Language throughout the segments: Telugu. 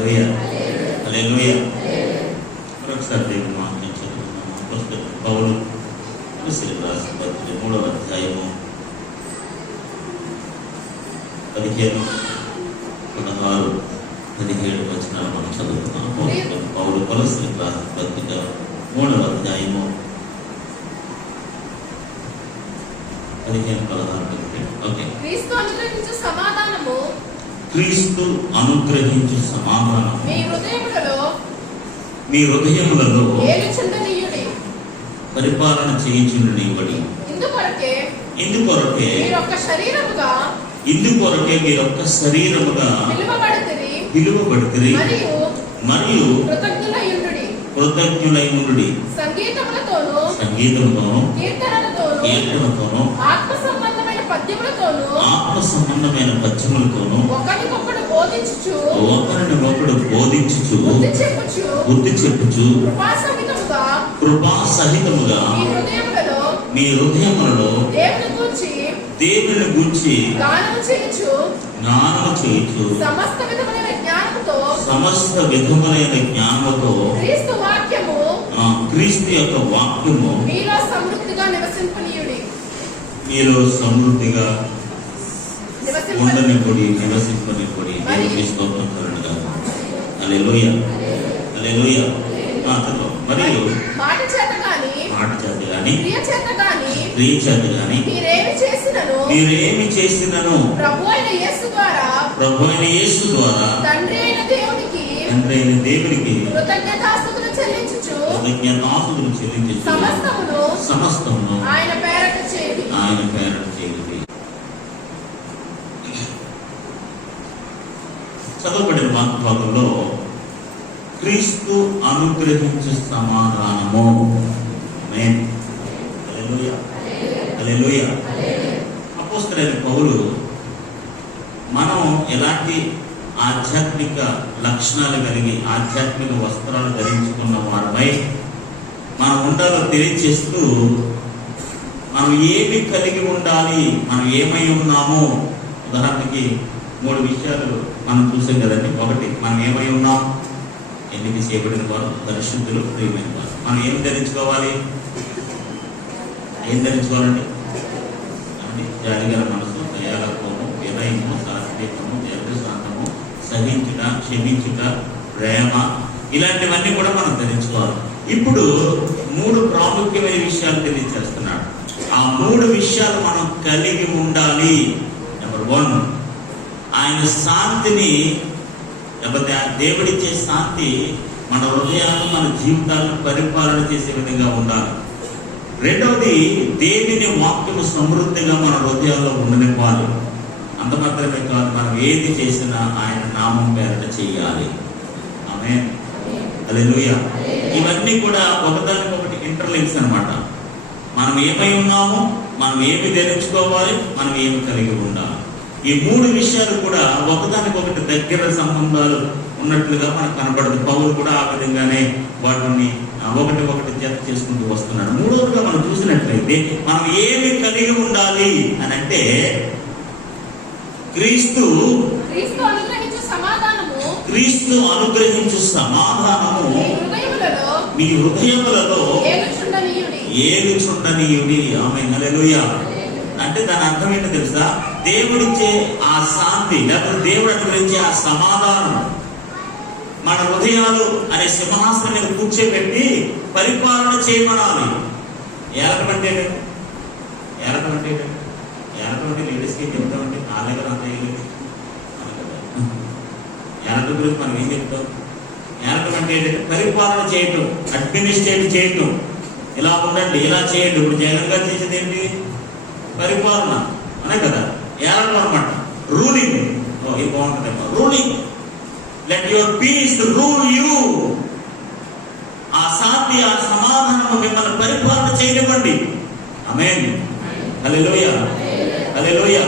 హల్లెలూయా, హల్లెలూయా. మరొకసారి దేవుని వాక్యం చదువుకున్నాము. అపోస్తలుడైన పౌలు కొరింథీయులకు రాసిన పత్రిక 3వ అధ్యాయము 15, 16, 17 వచనాలు మనం చదువుకున్నాము. అపోస్తలుడైన పౌలు కొరింథీయులకు రాసిన పత్రిక 3వ అధ్యాయము 15, 16. ఓకే. క్రీస్తు అనుగ్రహించు సమాధానము మీ హృదయములలో ఏలుచుండనీయుడి పరిపాలన చేయుచుండనివ్వడి. ఇందుకొరకే మీరొక్క శరీరముగా పిలువబడితిరి మరియు కృతజ్ఞులైయుండుడి. సంగీతముతోను కీర్తనలతోను ఆత్మ సంబంధమైన పద్యములతోను ఒకరిని ఒకడు బోధించుచు బుద్ధి చెప్పుచు కృపా సహితముగా మీ హృదయములలో దేవుని గూర్చి జ్ఞానము చేయుచు సమస్త విధములైన జ్ఞానముతో క్రీస్తు యొక్క వాక్యము మీలో సమృద్ధిగా ఉండనివ్వడి, నివసింపనివ్వడి. దేవునికి స్తోత్రం కలుగునుగాక. హల్లెలూయా, హల్లెలూయా. మరియు మాట చేత గాని క్రియ చేత గాని మీరేమి చేసినను ప్రభువైన యేసు ద్వారా తండ్రి అయిన దేవునికి కృతజ్ఞతాస్తుతులు చెల్లించుచు సమస్తమును ఆయన పేరట చేయుడి. చదవబడిన భాగంలో క్రీస్తు అనుగ్రహించు సమాధానము. హల్లెలూయా, హల్లెలూయా. అపోస్తలుడైన పౌలు మనం ఎలాంటి ఆధ్యాత్మిక లక్షణాలు కలిగి ఆధ్యాత్మిక వస్త్రాలు ధరించుకున్న వారిపై మనం ఉండాలో తెలియజేస్తూ మనం ఏమి కలిగి ఉండాలి, మనం ఏమై ఉన్నామో. ఉదాహరణకి 3 విషయాలు మనం చూసాం కదండి. ఒకటి, మనం ఏమై ఉన్నాం, ఎన్నిక చేయబడిన వారు, పరిశుద్ధులు, ప్రియమైన వారు. మనం ఏం ధరించుకోవాలి? ఏం ధరించుకోవాలండి? జాలిగల మనసు, దయాలత్వము, వినయము, సాత్వికము, దీర్ఘశాంతము, సహించుట, క్షమించుట, ప్రేమ, ఇలాంటివన్నీ కూడా మనం ధరించుకోవాలి. ఇప్పుడు 3 ప్రాముఖ్యమైన విషయాలు తెలియజేస్తున్నాడు. ఆ 3 విషయాలు మనం కలిగి ఉండాలి. నెంబర్ 1, ఆయన శాంతిని, లేకపోతే దేవుడిచ్చే శాంతి మన హృదయాలను, మన జీవితాలను పరిపాలన చేసే విధంగా ఉండాలి. రెండవది, దేవుని వాక్యము సమృద్ధిగా మన హృదయాల్లో ఉండనివ్వాలి. అంత మాత్రమే కాదు, మనం ఏది చేసినా ఆయన నామం పేరట చేయాలి. ఆమేన్, హల్లెలూయా. ఇవన్నీ కూడా ఒకదానికొకటి ఇంటర్లింక్స్ అన్నమాట. మనం ఏమై ఉన్నామో, మనం ఏమి ధరించుకోవాలి, మనం ఏమి కలిగి ఉండాలి. ఈ 3 విషయాలు కూడా ఒకదానికొకటి దగ్గర సంబంధాలు ఉన్నట్లుగా మనకు కనబడదు. పౌలు కూడా ఆ విధంగానే వాటిని ఒకటి జత చేసుకుంటూ వస్తున్నాడు. మూడవదిగా మనం చూసినట్లయితే మనం ఏమి కలిగి ఉండాలి అని అంటే, క్రీస్తు అనుగ్రహించు సమాధానము మీ హృదయములలో ఏలుచుండనీయుడి. ఆమేన్, హల్లెలూయా. అంటే దాని అర్థం ఏంటో తెలుసా? దేవుడిచ్చే ఆ శాంతి, లేకపోతే దేవుడు అనుగ్రహించే ఆ సమాధానం మన హృదయాలు అనే సింహాసనం మీద కూర్చోబెట్టి పరిపాలన చేయమనాలి. ఏలకమంటే లేడీస్కి ఏం చెప్తామంటే, నా దగ్గర అంత ఏలక గురించి మనం ఏం చెప్తాం? ఏలకమంటే పరిపాలన చేయటం, అడ్మినిస్ట్రేట్ చేయటం. ఇలా ఉండండి, ఇలా చేయండి. ఇప్పుడు జగన్ గారు చేసేది ఏంటి? పరిపాలన అనే కదా. ఏలకం అనమాట, రూలింగ్. ఇది బాగుంటుందేమో, ruling. Let your peace rule you. ఆ శాంతి, ఆ సమాధానం మిమ్మల్ని పరిపాలన చేయనివ్వండి. ఆమేన్, హల్లెలూయా, హల్లెలూయా.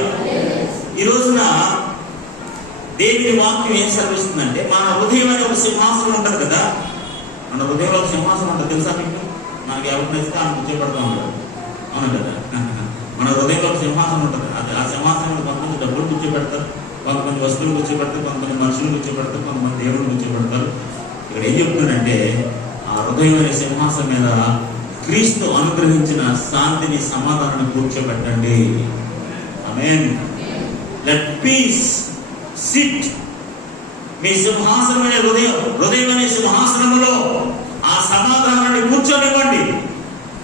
ఈ రోజున దేవుని వాక్యం ఏం సెలవిస్తుందంటే, మన హృదయం అనే ఒక సింహాసనం ఉంటుంది కదా. మన హృదయంలో ఒక సింహాసనం ఉంటుంది, తెలుసా మీకు? మనకి ఎవరు నచ్చితే ఆమె కూర్చోబెడతా ఉంటారు, అవును కదా. మన హృదయంలో ఒక సింహాసనం ఉంటుంది. ఆ సింహాసనం కొంతమంది డబ్బులు కూర్చోబెడతారు, కొంతమంది వస్తువులు కూర్చోబెడతారు, కొంతమంది మనుషులు కూర్చోబెడతారు, కొంతమంది దేవుడు కూర్చోబెడతారు. ఇక్కడ ఏం చెప్తున్నాడంటే ఆ హృదయం అనే సింహాసనం మీద క్రీస్తు అనుగ్రహించిన శాంతిని, సమాధానాన్ని కూర్చోబెట్టండి. ఆమేన్. Let peace sit. మీ సింహాసనమైన హృదయం అనే సింహాసనంలో ఆ సమాధానాన్ని కూర్చోనివ్వండి.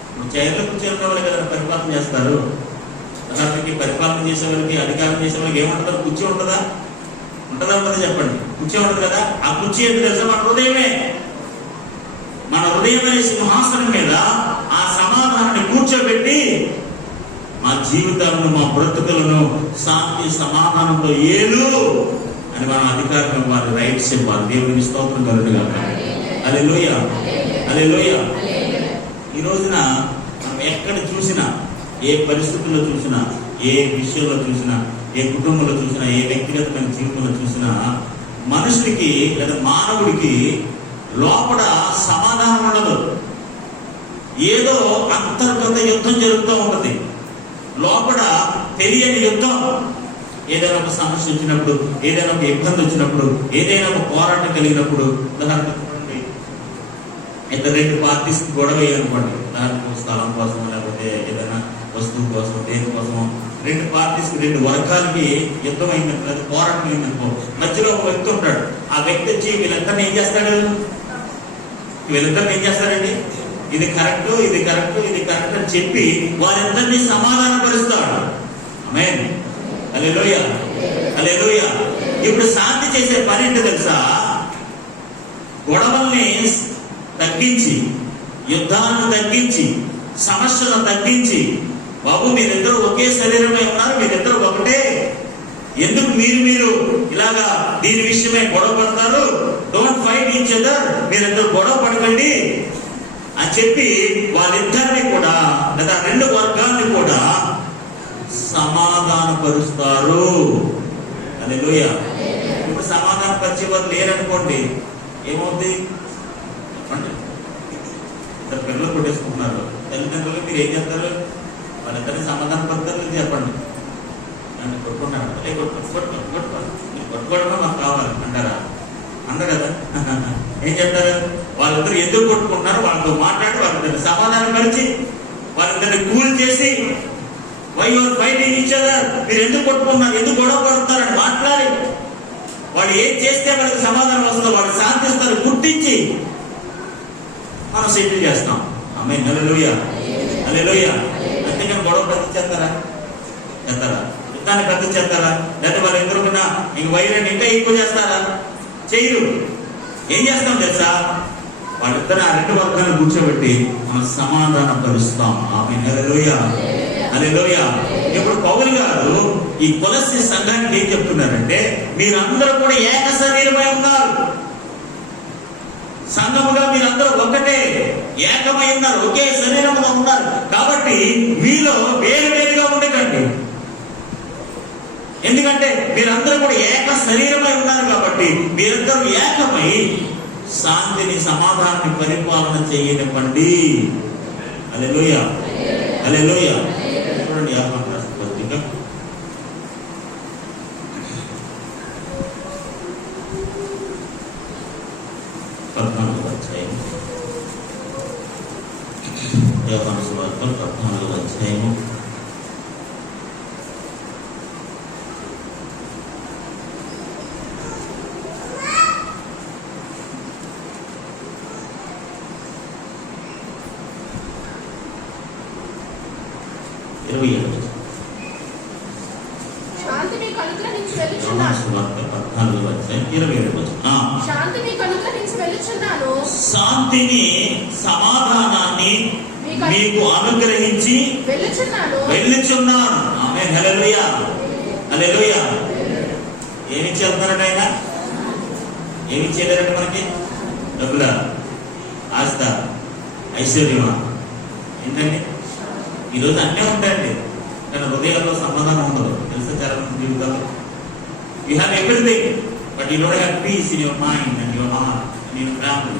ఇప్పుడు చైర్లో కూర్చొని వాళ్ళు కదా పరిపాలన చేస్తారు. అలాంటి పరిపాలన చేసే వాళ్ళకి, అధికారం చేసే వాళ్ళకి ఏమంటారు? కుర్చీ ఉంటుందా? ఉంటుందా? ఉంటుందా? చెప్పండి. కుర్చీ ఉంటుంది కదా. ఆ కుర్చీ ఏంటి తెలుసా? మన హృదయమే. మన హృదయం అనే సింహాసనం మీద ఆ సమాధానాన్ని కూర్చోబెట్టి మా జీవితాలను, మా బ్రతుకులను శాంతి సమాధానంతో ఏలు అని మన అధికారం వారి రైట్స్ ఇవ్వాలి. దేవునికి స్తోత్రం కలుగుగాక. హల్లెలూయా, హల్లెలూయా. ఈ రోజున మనం ఎక్కడ చూసినా, ఏ పరిస్థితుల్లో చూసినా, ఏ విషయంలో చూసినా, ఏ కుటుంబంలో చూసినా, ఏ వ్యక్తిగతమైన జీవితంలో చూసినా మనుషుడికి లేదా మానవుడికి లోపల సమాధానం ఉండదు. ఏదో అంతర్గత యుద్ధం జరుగుతూ ఉంటుంది. లోపల తెలియని యుద్ధం. ఏదైనా ఒక సమస్య వచ్చినప్పుడు, ఏదైనా ఒక ఇబ్బంది వచ్చినప్పుడు, ఏదైనా ఒక పోరాటం కలిగినప్పుడు, ఉదాహరణకు చూడండి, ఇద్దరు రెండు పార్టీస్ గొడవ అనుకోండి. ఉదాహరణకు స్థలం కోసం, లేకపోతే ఏదైనా వస్తువు కోసం, దేని కోసం రెండు పార్టీస్, రెండు వర్గాలకి యుద్ధం అయిందనుకో, లేదా పోరాటం అయిందనుకో, మధ్యలో ఒక వ్యక్తి ఉంటాడు. ఆ వ్యక్తి వచ్చి వీళ్ళందరినీ ఏం చేస్తాడు? వీళ్ళందరినీ ఏం చేస్తాడండి? ఇది కరెక్ట్, ఇది కరెక్ట్, ఇది కరెక్ట్ అని చెప్పి వారందరినీ సమాధానపరుస్తాడు. ఆమేన్. హల్లెలూయా, హల్లెలూయా. ఇప్పుడు శాంతి చేసే పని ఏంటో తెలుసా? గొడవల్ని తగ్గించి, యుద్ధాలను తగ్గించి, సమస్యలను తగ్గించి, బాబు మీరిద్దరూ ఒకే శరీరమై ఉన్నారు, మీరిద్దరూ ఒకటే, ఎందుకు మీరు ఇలాగా దీని విషయమై గొడవ పడతారు? డోంట్ ఫైట్ ఈచ్ అదర్, మీరిద్దరు గొడవ పడకండి అని చెప్పి వాళ్ళిద్దరిని కూడా, లేదా రెండు వర్గాన్ని కూడా సమాధానపరుస్తారు. హల్లెలూయా. ఇప్పుడు సమాధానపరిచే వారు లేరనుకోండి, ఏమవుతుంది? చెప్పండి. ఇద్దరు పిల్లలు కొట్టేసుకుంటున్నారు. తల్లిదండ్రులు మీరు ఏం చేస్తారు? వాళ్ళిద్దరిని సమాధానపడతారు. లేదు చెప్పండి. నన్ను కొట్టుకుంటాను, కొట్టుకోవడమే మాకు కావాలి అంటారా? అందరు కదా. ఏం చెప్తారు? వాళ్ళిద్దరు ఎందుకు కొట్టుకుంటున్నారు వాళ్ళతో మాట్లాడి వాళ్ళిద్దరిని సమాధానం పరిచి వాళ్ళిద్దరిని కూల్ చేసి, why your fighting each other, మీరు ఎందుకు కొట్టుకుంటున్నారు, ఎందుకు గొడవ పడుతున్నారని మాట్లాడి వాళ్ళు ఏం చేస్తే వాళ్ళకి సమాధానం వస్తుందో వాళ్ళు శాంతిస్తారు, గుర్తించి మనం సెటిల్ చేస్తాం. ఆమేన్. హల్లెలూయా, హల్లెలూయా. అంతేకాని గొడవ పెద్ద చేస్తారా? యుద్ధాన్ని పెద్ద చేస్తారా? లేదా వాళ్ళు ఎదురుకున్నా ఇంక వైరాన్ని ఇంకా ఎక్కువ చేస్తారా? చేయరు. ఏం చేస్తాం తెలుసా? వాళ్ళిద్దరు ఆ రెండు వర్గాన్ని కూర్చోబెట్టి మనం సమాధానం పరుస్తాం. ఆమేన్. హల్లెలూయా, హల్లెలూయా. ఇప్పుడు పౌలు గారు ఈ కొలస్సీ సంఘానికి ఏం చెప్తున్నారంటే, మీరందరూ కూడా ఏక శరీరమై ఉన్నారు. సంఘముగా మీరందరూ ఒకటే, ఏకమై ఉన్నారు, ఒకే శరీరంలో ఉన్నారు. కాబట్టి మీలో వేరు వేరుగా ఉండకండి. ఎందుకంటే మీరందరూ కూడా ఏక శరీరమై ఉన్నారు. కాబట్టి మీరందరూ ఏకమై శాంతిని, సమాధానాన్ని పరిపాలన చేయనివ్వండి. హల్లెలూయా, హల్లెలూయా. చూడండి, యోహాను రాసిన పత్రిక 14వ అధ్యాయం. యోహాను సువార్త 14వ అధ్యాయము 27. శాంతి మీకు అనుగ్రహించి వెళ్ళుచున్నాను. సువార్త 14వ అధ్యాయం 27. శాంతి మీకు అనుగ్రహించి వెళ్ళుచున్నాను. శాంతిని, సమాధానాన్ని మీకు అనుగ్రహించి వెళ్ళుచున్నాను. ఆమేన్. హల్లెలూయా, హల్లెలూయా. ఏమి చేస్తున్నారండి ఆయన? ఏమి చేయలేరండి మనకి? డబ్బులా, ఆస్త, ఐశ్వర్యమా? ఏంటండి? ఈరోజు అన్నీ ఉంటాయండి, కానీ హృదయాల్లో సమాధానం ఉండదు. తెలుసా చాలా మంది జీవితాల్లో? You have everything but you don't have piece in your mind and your heart and your family.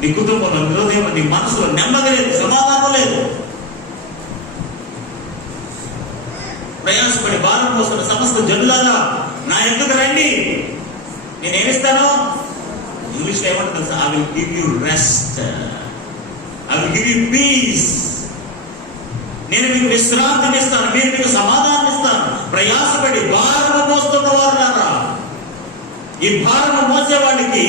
నీ కుటుంబంలో, నీ హృదయం, నీ మనసులో నెమ్మది లేదు, సమాధానం లేదు. ప్రయాసపడి భారం పోస్తున్న సమస్త జనులారా నా ఎందుకు రండి, నేనేమిస్తాను? ఇంగ్లీష్లో ఏమంటారు తెలుసా? I will give you rest, I will give you peace. నేను మీకు విశ్రాంతిని ఇస్తాను, నేను మీకు సమాధానం ఇస్తాను. ప్రయాసపడి భారము మోస్తున్న వారులారా, ఈ భారము మోసేవాడికి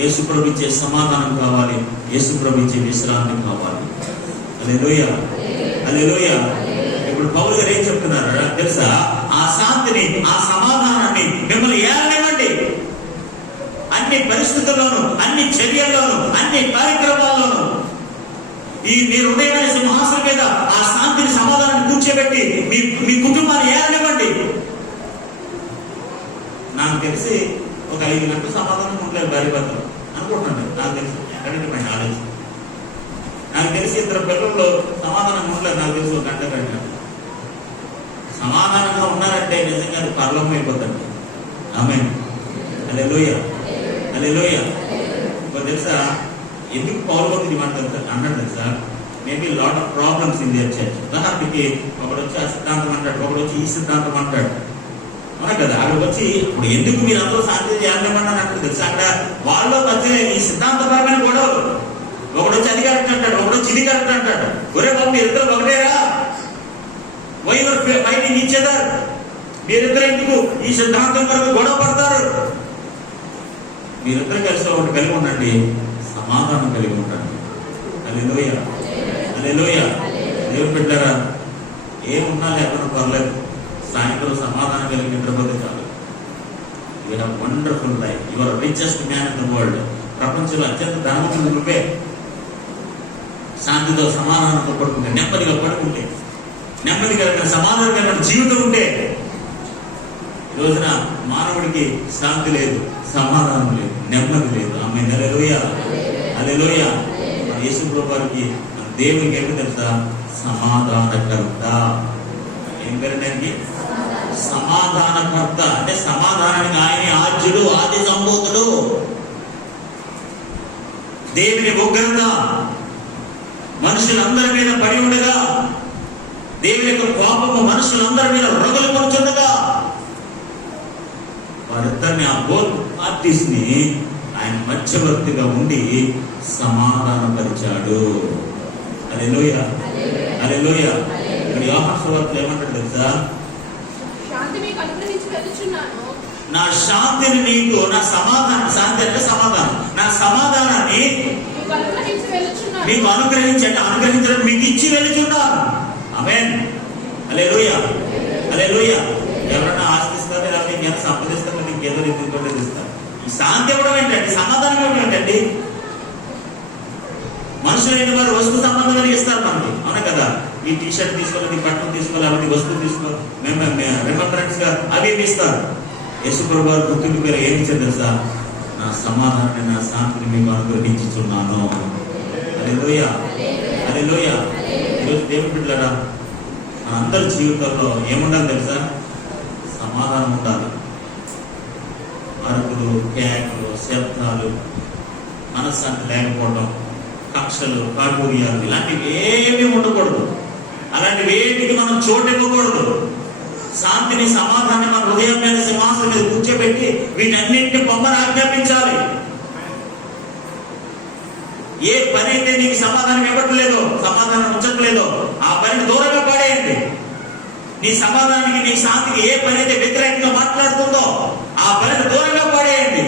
యేసుప్రభు ఇచ్చే సమాధానం కావాలి, యేసుప్రభు ఇచ్చే విశ్రాంతి కావాలి. హల్లెలూయా, హల్లెలూయా. ఇప్పుడు పౌలు గారు ఏం చెప్తున్నారు తెలుసా? ఆ శాంతిని, ఆ సమాధానాన్ని మిమ్మల్ని ఏలనివ్వండి. అన్ని పరిస్థితుల్లోనూ, అన్ని చర్యల్లోనూ, అన్ని కార్యక్రమాల్లోనూ ఈ మీ హృదయమైన సింహాసనం మీద ఆ శాంతిని, సమాధానాన్ని కూర్చోబెట్టి మీ కుటుంబాన్ని ఏలనివ్వండి. నాకు తెలిసి ఒక 5 గంటలు సమాధానం ఉండలేదు భార్య భర్తలు అనుకుంటున్నాను. నాకు తెలిసి ఎక్కడికి ఆలోచన, నాకు తెలిసి 2 పిల్లల్లో సమాధానం ఉండలేదు. నాకు తెలిసి 1 గంట 2 గంటలు సమాధానంగా ఉన్నారంటే నిజంగా పరలోకం అయిపోతుంది. ఆమేన్, హల్లెలూయా, హల్లెలూయా. తెలుసా ఎందుకు పౌలు గురించి మాట్లాడతారు అన్నాడు తెలుసా? Maybe lot of problems in their church. ఉదాహరణకి ఒకడు వచ్చి ఆ సిద్ధాంతం అంటాడు, ఒకడు వచ్చి ఈ సిద్ధాంతం అంటాడు, అవునా కదా? అక్కడికి వచ్చి ఇప్పుడు ఎందుకు మీరు అందరూ శాంతి చేయాలమని అంటారు తెలుసా? అక్కడ వాళ్ళలో మధ్య ఈ సిద్ధాంతపరమైన గొడవలు. ఒకడు వచ్చి అది కరెక్ట్ అంటాడు, ఒకడు వచ్చి ఇది కరెక్ట్ అంటాడు. ఒరే బాబు, మీరిద్దరు ఒకటేరా? Why your fighting each other? మీరిద్దరు ఎందుకు ఈ సిద్ధాంతం వరకు గొడవ పడతారు? మీరిద్దరు కలిసి ఒకటి కలిగి ఉండండి, సమాధానం కలిగి ఉండండి. హల్లెలూయా, హల్లెలూయా. దేవుని బిడ్డలారా, ఏమున్నా లేకుండా పర్లేదు, సాయంత్రం సమాధానం కలిగి నిద్రపోతే చాలు. You have wonderful life, you are richest man in the world. ప్రపంచంలో అత్యంత ధనవంతుడు నువ్వే. శాంతితో, సమాధానంతో పడుకుంటే, నెమ్మదిగా పడుకుంటే, నెమ్మది కలిగిన సమాధానం కలిగిన జీవితం ఉంటే, ఈ రోజున మానవుడికి శాంతి లేదు, సమాధానం లేదు, నెమ్మది లేదు. ఆమేన్, హల్లెలూయా, హల్లెలూయా. మన యేసుప్రభు వారికి, మన దేవునికి ఏంటి తెలుసా? సమాధానకర్త. ఏం పేరండి? సమాధానకర్త. అంటే సమాధానానికి ఆయన ఆద్యుడు, ఆది సంభూతుడు. దేవుని ఉగ్రత మనుషులందరి మీద పడి ఉండగా, దేవుని యొక్క కోపము మనుషులందరి మీద రగులు పడుతుండగా, వారిద్దరిని, ఆ బోత్ పార్టీస్ ని ఆయన మధ్యవర్తిగా ఉండి సమాధానపరిచాడు. హల్లెలూయా, హల్లెలూయా. ఇక్కడ యోహాను సువార్తలో ఏమంటాడు తెలుసా? శాంతి మీకు అనుగ్రహించి వెలుచున్నాను, నా శాంతిని నీకు, నా సమాధానం, శాంతి అంటే సమాధానం, నా సమాధానాన్ని మీకు అనుగ్రహించి వెలుచున్నాను. మీకు అనుగ్రహించి, అంటే అనుగ్రహించడం మీకు ఇచ్చి వెళుచున్నాను. ఆమేన్, హల్లెలూయా, హల్లెలూయా. ఎవరైనా ఆశిస్తారో, లేకపోతే ఇంకేమైనా సంపాదిస్తారో, ఇంకేదో రీతిలో ఇస్తారు. ఈ శాంతి ఇవ్వడం ఏంటండి? సమాధానం ఇవ్వడం ఏంటండి? మనుషులైన వారు వస్తు సంబంధంగా ఇస్తారు మనకి, అవునా కదా? ఈ టీషర్ట్ తీసుకోవాలి, ఈ బట్టలు తీసుకోవాలి, అవన్నీ వస్తువులు తీసుకోవాలి, మేము రిఫరెన్స్ గా అవి ఇస్తారు. యేసుప్రభు వారు గుర్తింపు పేరు ఏమి ఇచ్చారు తెలుసా? నా సమాధానాన్ని, నా శాంతిని మీకు అనుగ్రహించుచున్నాను. హల్లెలూయా, హల్లెలూయా. ఈరోజు దేవుని బిడ్డలారా, మన అందరి జీవితంలో ఏముండాలి తెలుసా? సమాధానం ఉండాలి. అరుపులు, కేకలు, శబ్దాలు, మనశ్శాంతి లేకపోవడం, కక్షలు, కాటూర్యాలు, ఇలాంటివి ఏమీ ఉండకూడదు. అలాంటి వేటికి మనం చోటు ఇవ్వకూడదు. శాంతిని, సమాధానం మన హృదయం మీద, సింహాసనం మీద కూర్చోబెట్టి వీటన్నింటినీ పొమ్మని ఆజ్ఞాపించాలి. ఏ పని అయితే నీకు సమాధానం ఇవ్వట్లేదో, సమాధానం ఉంచట్లేదో, ఆ పనిని దూరంగా పడేయండి. నీ సమాధానానికి, నీ శాంతికి ఏ పని అయితే వ్యతిరేకంగా మాట్లాడుతుందో ఆ పనిని దూరంగా పడేయండి.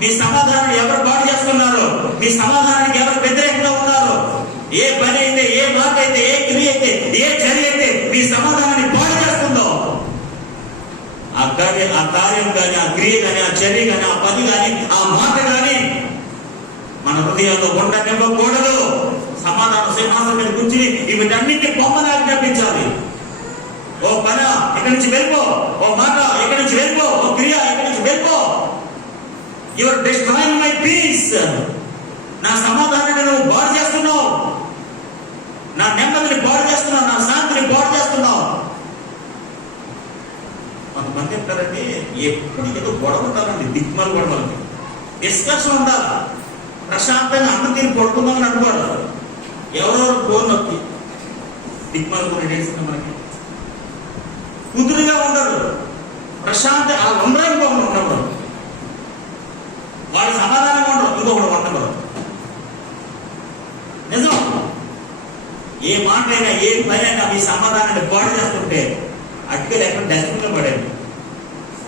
మీ సమాధానాన్ని ఎవరు పాడు చేస్తున్నారో, మీ సమాధానానికి ఎవరు వ్యతిరేకంగా ఉన్నారో, ఏ పని అయితే, ఏ మాట అయితే, ఏ క్రియ అయితే, ఏ చర్య అయితే మీ సమాధానాన్ని పాడు చేస్తుందో, ఆ కార్యం కానీ, ఆ క్రియ కానీ, ఆ చర్య కానీ, ఆ పని కానీ, ఆ మాట కానీ మన హృదయంలో ఉండనివ్వకూడదు. సమాధాన సింహాసనం మీద కూర్చుని వీటన్నింటినీ పొమ్మని ఆజ్ఞాపించాలి. ఓ పని ఇక్కడి నుంచి వెళ్ళిపో, ఓ మాట ఇక్కడి నుంచి వెళ్ళిపో, ఓ క్రియ ఇక్కడి నుంచి వెళ్ళిపో. You are destroying my peace. నా సమాధానాన్ని నువ్వు పాడు చేస్తున్నావు, నా నెమ్మదిని పాడు చేస్తున్నావు, నా శాంతిని పాడు చేస్తున్నావు. కొంతమంది చెప్తారండి, ఎప్పుడు ఏదో గొడవ ఉండాలండి, దిగ్మలు గొడవలకి డిస్కషన్ ఉండాలి. ప్రశాంతంగా అన్నం తిని పడుకుందామని అనుకోవాలి. ఎవరెవరు ఫోన్ నొక్కి దిగ్మలు కొన్ని డేస్ మనకి కుదురుగా ఉండరు, ప్రశాంత ఉండరు, ఇంకొకరు ఉండరు, వాడు సమాధానంగా ఉండరు, ఇంకొకడు ఉండరు. నిజం. ఏ మాట అయినా ఏ పని అయినా మీ సమాధానాన్ని పాడు చేస్తుంటే అటుకెళ్ళి ఎక్కడ డస్ట్బిన్లో పడేది.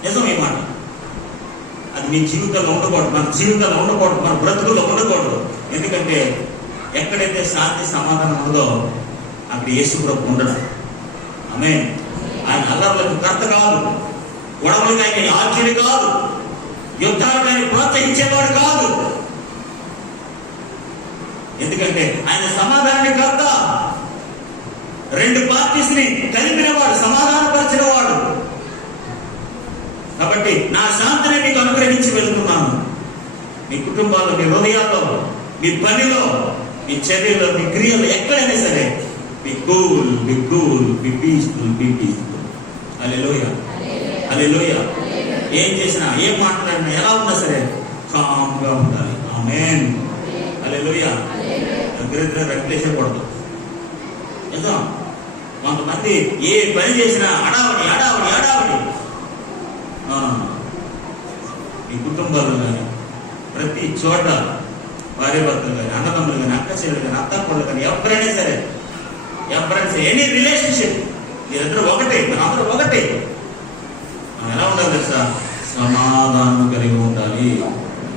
నిజం ఈ మాట. అది మీ జీవితంలో ఉండకూడదు, మన జీవితంలో ఉండకూడదు, మన బ్రతుకుల్లో ఉండకూడదు. ఎందుకంటే ఎక్కడైతే శాంతి సమాధానం ఉందో అక్కడ యేసు ప్రభు ఉండడు. ఆమేన్. ఆయన అల్లర్లకు కర్త కాదు, గొడవలకు ఆయన ఆశ్చర్య కాదు, యుద్ధాలకు ఆయన ప్రోత్సహించేవాడు కాదు. ఎందుకంటే ఆయన సమాధానాన్ని కర్త, రెండు పార్టీస్ ని కలిపినవాడు, సమాధానపరిచిన వాడు. కాబట్టి నా శాంతిని మీకు అనుగ్రహించి వెళ్తున్నాను. మీ కుటుంబాల్లో, మీ హృదయాల్లో, మీ పనిలో, మీ చర్యలో, మీ క్రియలో, ఎక్కడైనా సరే be cool, be cool, be peaceful, be peaceful. Hallelujah, hallelujah. ఏం చేసినా, ఏం మాట్లాడినా, ఎలా ఉన్నా సరే కామ్గా ఉండాలి. ఆమేన్. హల్లెలూయా. దగ్గర రెగ్యులేషన్ నిజం. కొంతమంది ఏ పని చేసినా అడావడి అడావడి అడావడి. ఈ కుటుంబాలు కానీ ప్రతి చోట భార్య భర్తలు కానీ, అన్నదమ్ములు కానీ, అక్క చెల్లెలు కానీ, అత్త కోళ్ళు కానీ, ఎవరైనా సరే ఎనీ రిలేషన్షిప్ మీరందరూ ఒకటే, మనందరూ ఒకటే. మనం ఎలా ఉండాలి తెలుసా? సమాధానం కలిగి ఉండాలి.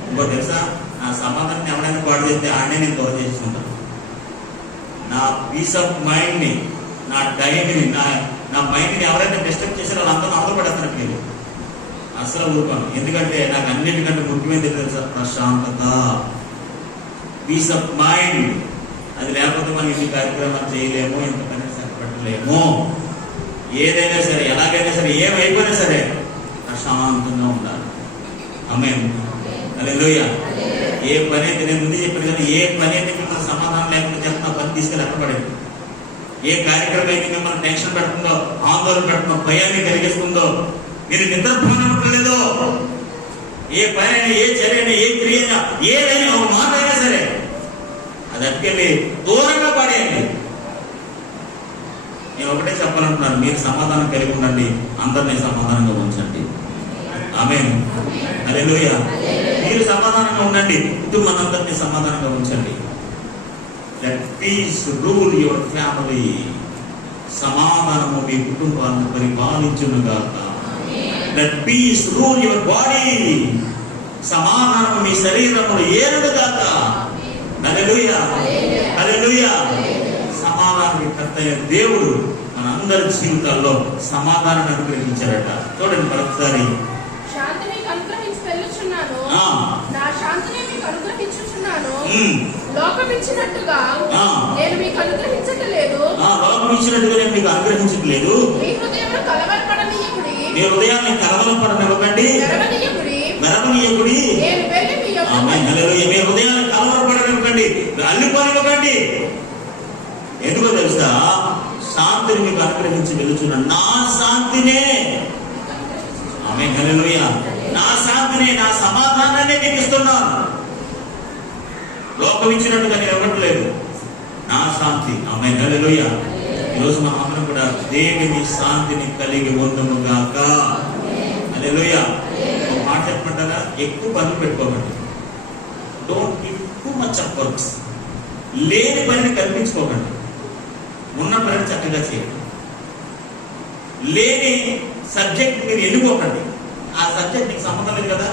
ఇంకో తెలుసా, నా సమాధానం ఎవరైనా పాడు చేస్తే ఆడనే నేను దూరం చేసుకుంటాను. నా పీస్ ఆఫ్ మైండ్ని, నా టైంని, నా మైండ్ని ఎవరైనా డిస్టర్బ్ చేశారో వాళ్ళంతా అవసరపడతాను. అసలు ఊరుకోను. ఎందుకంటే నాకు అన్నిటికంటే ముఖ్యమైనది తెలుసా? ప్రశాంతత, పీస్ ఆఫ్ మైండ్. అది లేకపోతే మనం ఇన్ని కార్యక్రమాలు చేయలేము, ఇంత పని సరిపడలేము. ఏదైనా సరే, ఎలాగైనా సరే, ఏమైపోయినా సరే ప్రశాంతంగా ఉండాలి. ఆమేన్. హల్లెలూయా. ఏ పని అయితే నేను ముందు చెప్పాను కదా, ఏ పని అయితే మిమ్మల్ని సమాధానం లేకుండా చెప్తున్నా పని తీసుకెళ్ళి ఎక్కడపడేది. ఏ కార్యక్రమం అయితే మిమ్మల్ని టెన్షన్ పెడుతుందో, ఆందోళన పెడుతుందో, భయాన్ని కలిగిస్తుందో, మీరు నిద్రపోనట్లేదో, ఏ పని అయినా, ఏ చర్య అయినా, ఏ క్రియ అయినా, ఏదైనా ఒక మాట అయినా సరే అది అట్టుకెళ్ళి దూరంగా పడేయండి. నేను ఒకటే చెప్పాలంటున్నాను, మీరు సమాధానం కలిగి ఉండండి, అందరినీ సమాధానంగా ఉంచండి. ఆమేన్. హల్లెలూయా. మీరు సమాధానంగా ఉండండి, కుటుంబాన్ని అందరినీ సమాధానంగా ఉంచండి. Let peace rule your family. సమాధానము మీ కుటుంబాలను పరిపాలించునుగాక. Let peace rule your body. సమాధానము మీ శరీరమును ఏలునుగాక. హల్లెలూయా, హల్లెలూయా. సమాధానానికి కర్త అయిన దేవుడు మన అందరి జీవితాల్లో సమాధానాన్ని అనుగ్రహించారట. చూడండి మరొకసారి. శాంతి మీకు అనుగ్రహించి వెళ్ళుచున్నాను, నా శాంతిని మీకు అనుగ్రహించుచున్నాను. లోకం ఇచ్చినట్టుగా నేను మీకు అనుగ్రహించట్లేదు. లోకం ఇచ్చినట్టుగా నేను మీకు అనుగ్రహించట్లేదు. మీ హృదయంలో కలవరపడనీయకుడి, మీ హృదయాన్ని కలవరపడనివ్వకండి, మెరవనీయకుడి. నేను వెళ్ళి మీ యొద్దకు ఆమేన్. హల్లెలూయా. మీ హృదయాన్ని కలవరపడనివ్వకండి, అల్లిపోనివ్వకండి. ఎందుకో తెలుసా? శాంతిని మీకు అనుగ్రహించి వెళుచున్నాను. నా శాంతినే, ఆమేన్, హల్లెలూయా, నా శాంతిని, నా సమాధానాన్ని మీకు ఇస్తున్నాను. లోకం ఇచ్చినట్టుగా నేను ఇవ్వట్లేదు, నా శాంతి. ఆమేన్, హల్లెలూయా. ఈరోజు మనం అందరం కూడా దేవుని శాంతిని కలిగి ఉందుముగాక. హల్లెలూయా. ఒక మాట చెప్పమంటారా? ఎక్కువ పనులు పెట్టుకోకండి. Don't give too much of works. లేని పనిని కల్పించుకోకండి, ఉన్న పనిని చక్కగా చేయండి. లేని సబ్జెక్ట్ మీరు ఎన్నుకోకండి. ఆ సబ్జెక్ట్ మీకు సంబంధం లేదు కదా,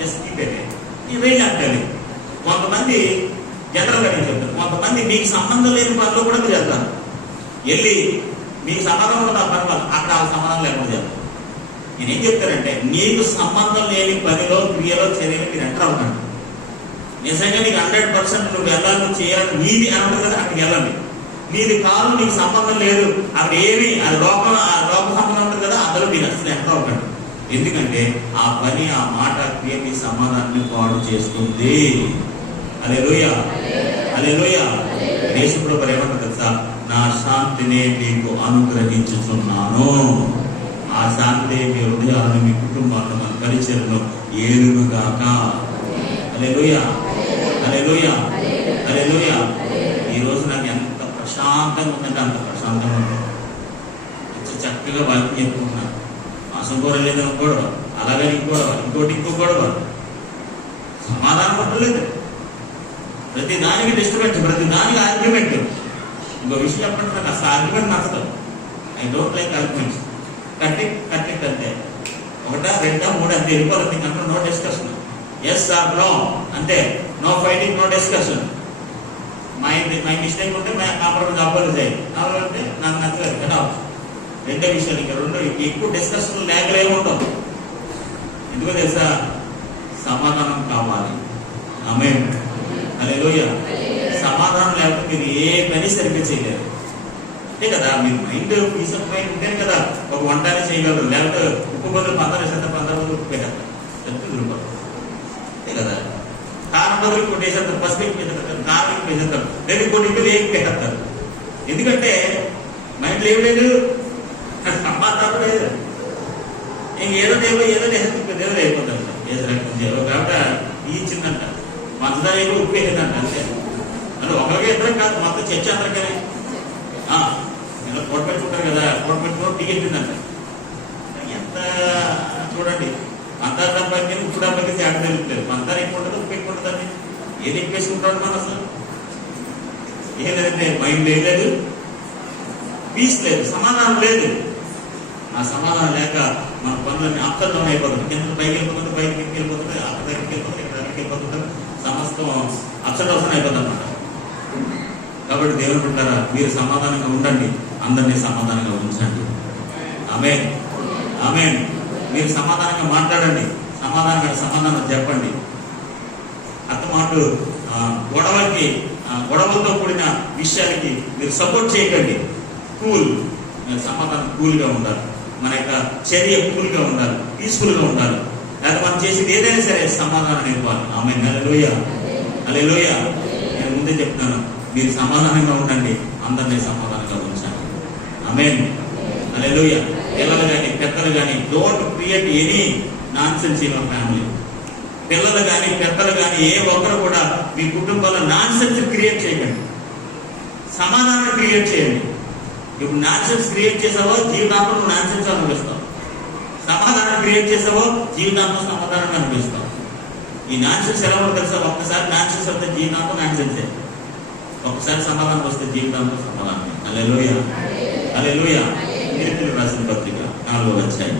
జస్ట్ కీప్ ఇట్. ఈ వెళ్ళి అంటే కొంతమంది జనరల్గా నేను చెప్తాను, కొంతమంది మీకు సంబంధం లేని పనిలో కూడా మీరు వెళ్తారు. వెళ్ళి మీకు సంబంధం ఉన్న పని వల్ల అక్కడ ఆ సంబంధం లేకుండా చేస్తారు. నేనేం చెప్తానంటే, నీకు సంబంధం లేని పనిలో, క్రియలో, చర్యలో మీరు ఎంటర్ అవ్వకండి. నిజంగా నీకు 100% నువ్వు వెళ్ళాలి, నువ్వు చేయాలి, నీది అంటారు కదా, అక్కడికి వెళ్ళండి. నీది కాదు, నీకు సంబంధం లేదు, అక్కడ ఏమి అది లోక సంబంధం ఉంటుంది కదా, అందులో మీరు అసలు ఎంటర్ అవ్వకండి. ఎందుకంటే ఆ పని, ఆ మాట, క్రియ మీ సమాధానాన్ని పాడు చేస్తుంది. హల్లెలూయా, హల్లెలూయా. యేసుప్రభు ఏమంటారు తెలుసా? నా శాంతిని మీకు అనుగ్రహించుచున్నాను. ఆ శాంతి మీ హృదయాలను, మీ కుటుంబాలను, మన పరిచయను ఏలునుగాక. హల్లెలూయా, హల్లెలూయా, హల్లెలూయా. ఈ రోజు నాకు ఎంత ప్రశాంతంగా ఉందంటే అంత ప్రశాంతంగా ఉంటుంది. చక్కగా చక్కగా వాక్యం చెప్పుకుంటున్నారు. మాసం కూర లేదని గొడవ, అలాగని ఇంకోడవ, ఇంకో గొడవ, సమాధానం పట్టలేదు. ప్రతి దానికి డిస్టర్బెన్స్, ప్రతి దానికి ఆర్గ్యుమెంట్. ఇంకో విషయం చెప్పండి, నాకు అసలు ఆర్గ్యుమెంట్ నచ్చదు. I don't like arguments. కట్టి అంతే, 1, 2, 3 అంతే వెళ్ళిపోతుంది. ఇంకంటే no discussion, yes or no అంతే, no fighting, no discussion. My mistake ఉంటే మై కాంప్రమైజ్ అవ్వాలి అంటే నాకు నచ్చలేదు కదా. రెండో విషయాలు, ఇంకా రెండు ఎక్కువ డిస్కషన్ లేకలేము ఉండవు. ఎందుకో తెలుసా, సమాధానం కావాలి. ఆమేన్, హల్లెలూయా. సమాధానం లేకపోతే మీరు ఏ పని సరిగ్గా చేయలేరు. అంతే కదా, మీరు మైండ్ పీస్ ఆఫ్ మైండ్ ఉంటేనే కదా ఒక వంటనే చేయగలరు. లేకపోతే ఉప్పు బదులు 15 ఉప్పు పెట్టారు, అంతే కదా. కారం బదులు కొన్ని వేసేస్తారు, పసుపు ఎక్కువ వేసేస్తారు, కారం ఎక్కువ వేసేస్తారు, లేదా కొన్ని ఇంట్లో ఏం పెట్టేస్తారు. ఎందుకంటే మైండ్లో ఏం లేదు, సమాధానం లేదు. ఇంకేదో ఏదో దేవుడు అయిపోతాడు. ఏదో కాబట్టి ఈ చిన్నంట మంచదార ఏదో ఉప్పు వేసేదంట, అంతే. అంటే ఒకరికి ఇద్దరు కాదు, మొత్తం చర్చ అందరికీ ఇలా కోట పెట్టుకుంటారు కదా, కోట పెట్టుకుని టీ పెట్టిందంట. ఎంత చూడండి, మందార డబ్బాకి ఉప్పు డబ్బాకి తేడా తెలుగుతుంది. మందార ఎక్కువ ఉంటుంది, ఉప్పు ఎక్కువ ఉంటుందండి. ఏది ఎక్కువ వేసుకుంటాడు మన అసలు ఏం లేదంటే మైండ్ లేదు, పీస్ లేదు, సమాధానం లేదు. ఆ సమాధానం లేక మన పనులన్నీ అప్సర్వం అయిపోతుంది. కింద పైకి వెళ్ళిపోతుంది, పైకి వెళ్ళిపోతుంది, అక్కడ దగ్గరికి వెళ్ళిపోతుంది, ఇక్కడ దగ్గరికి వెళ్ళిపోతుంది, సమస్తం అప్సర్వసం అయిపోతుంది అన్నమాట. కాబట్టి దేవుడు అంటారా, మీరు సమాధానంగా ఉండండి, అందరినీ సమాధానంగా ఉంచండి. ఆమేన్, ఆమేన్. మీరు సమాధానంగా మాట్లాడండి, సమాధానం చెప్పండి. అత్తమాటు గొడవలతో కూడిన విషయానికి మీరు సపోర్ట్ చేయకండి. సమాధానం కూల్గా ఉండాలి. మన యొక్క చర్య కూల్గా ఉండాలి, పీస్ఫుల్గా ఉండాలి. లేకపోతే మనం చేసేది ఏదైనా సరే సమాధానం ఇవ్వాలి. ఆమేన్, హల్లెలూయా, హల్లెలూయా. నేను ముందే చెప్తున్నాను, మీరు సమాధానంగా ఉండండి, అందరినీ సమాధానంగా ఉంచండి. ఆమేన్, హల్లెలూయా. పిల్లలు కానీ పెద్దలు కానీ don't create any nonsense in your family. పిల్లలు కానీ పెద్దలు కానీ ఏ ఒక్కరు కూడా మీ కుటుంబంలో నాన్సెన్స్ క్రియేట్ చేయకండి, సమాధానం క్రియేట్ చేయండి. ఇప్పుడు నాన్సెన్స్ క్రియేట్ చేసావో జీవితాంతం నువ్వు నాన్సెన్స్ అనిపిస్తావు, సమాధానం క్రియేట్ చేసావో జీవితాంతం సమాధానంగా అనిపిస్తావు. ఈ నాన్సెన్స్ ఎలా ఉంటుంది తెలుసా, ఒక్కసారి నాన్సెన్స్ వస్తే జీవితాంతం నాన్సెన్సే, ఒక్కసారి సమాధానం వస్తే జీవితాంతం సమాధానం. హల్లెలూయా, హల్లెలూయా. కీర్తనలు రాసిన పత్రిక 4వ అధ్యాయం.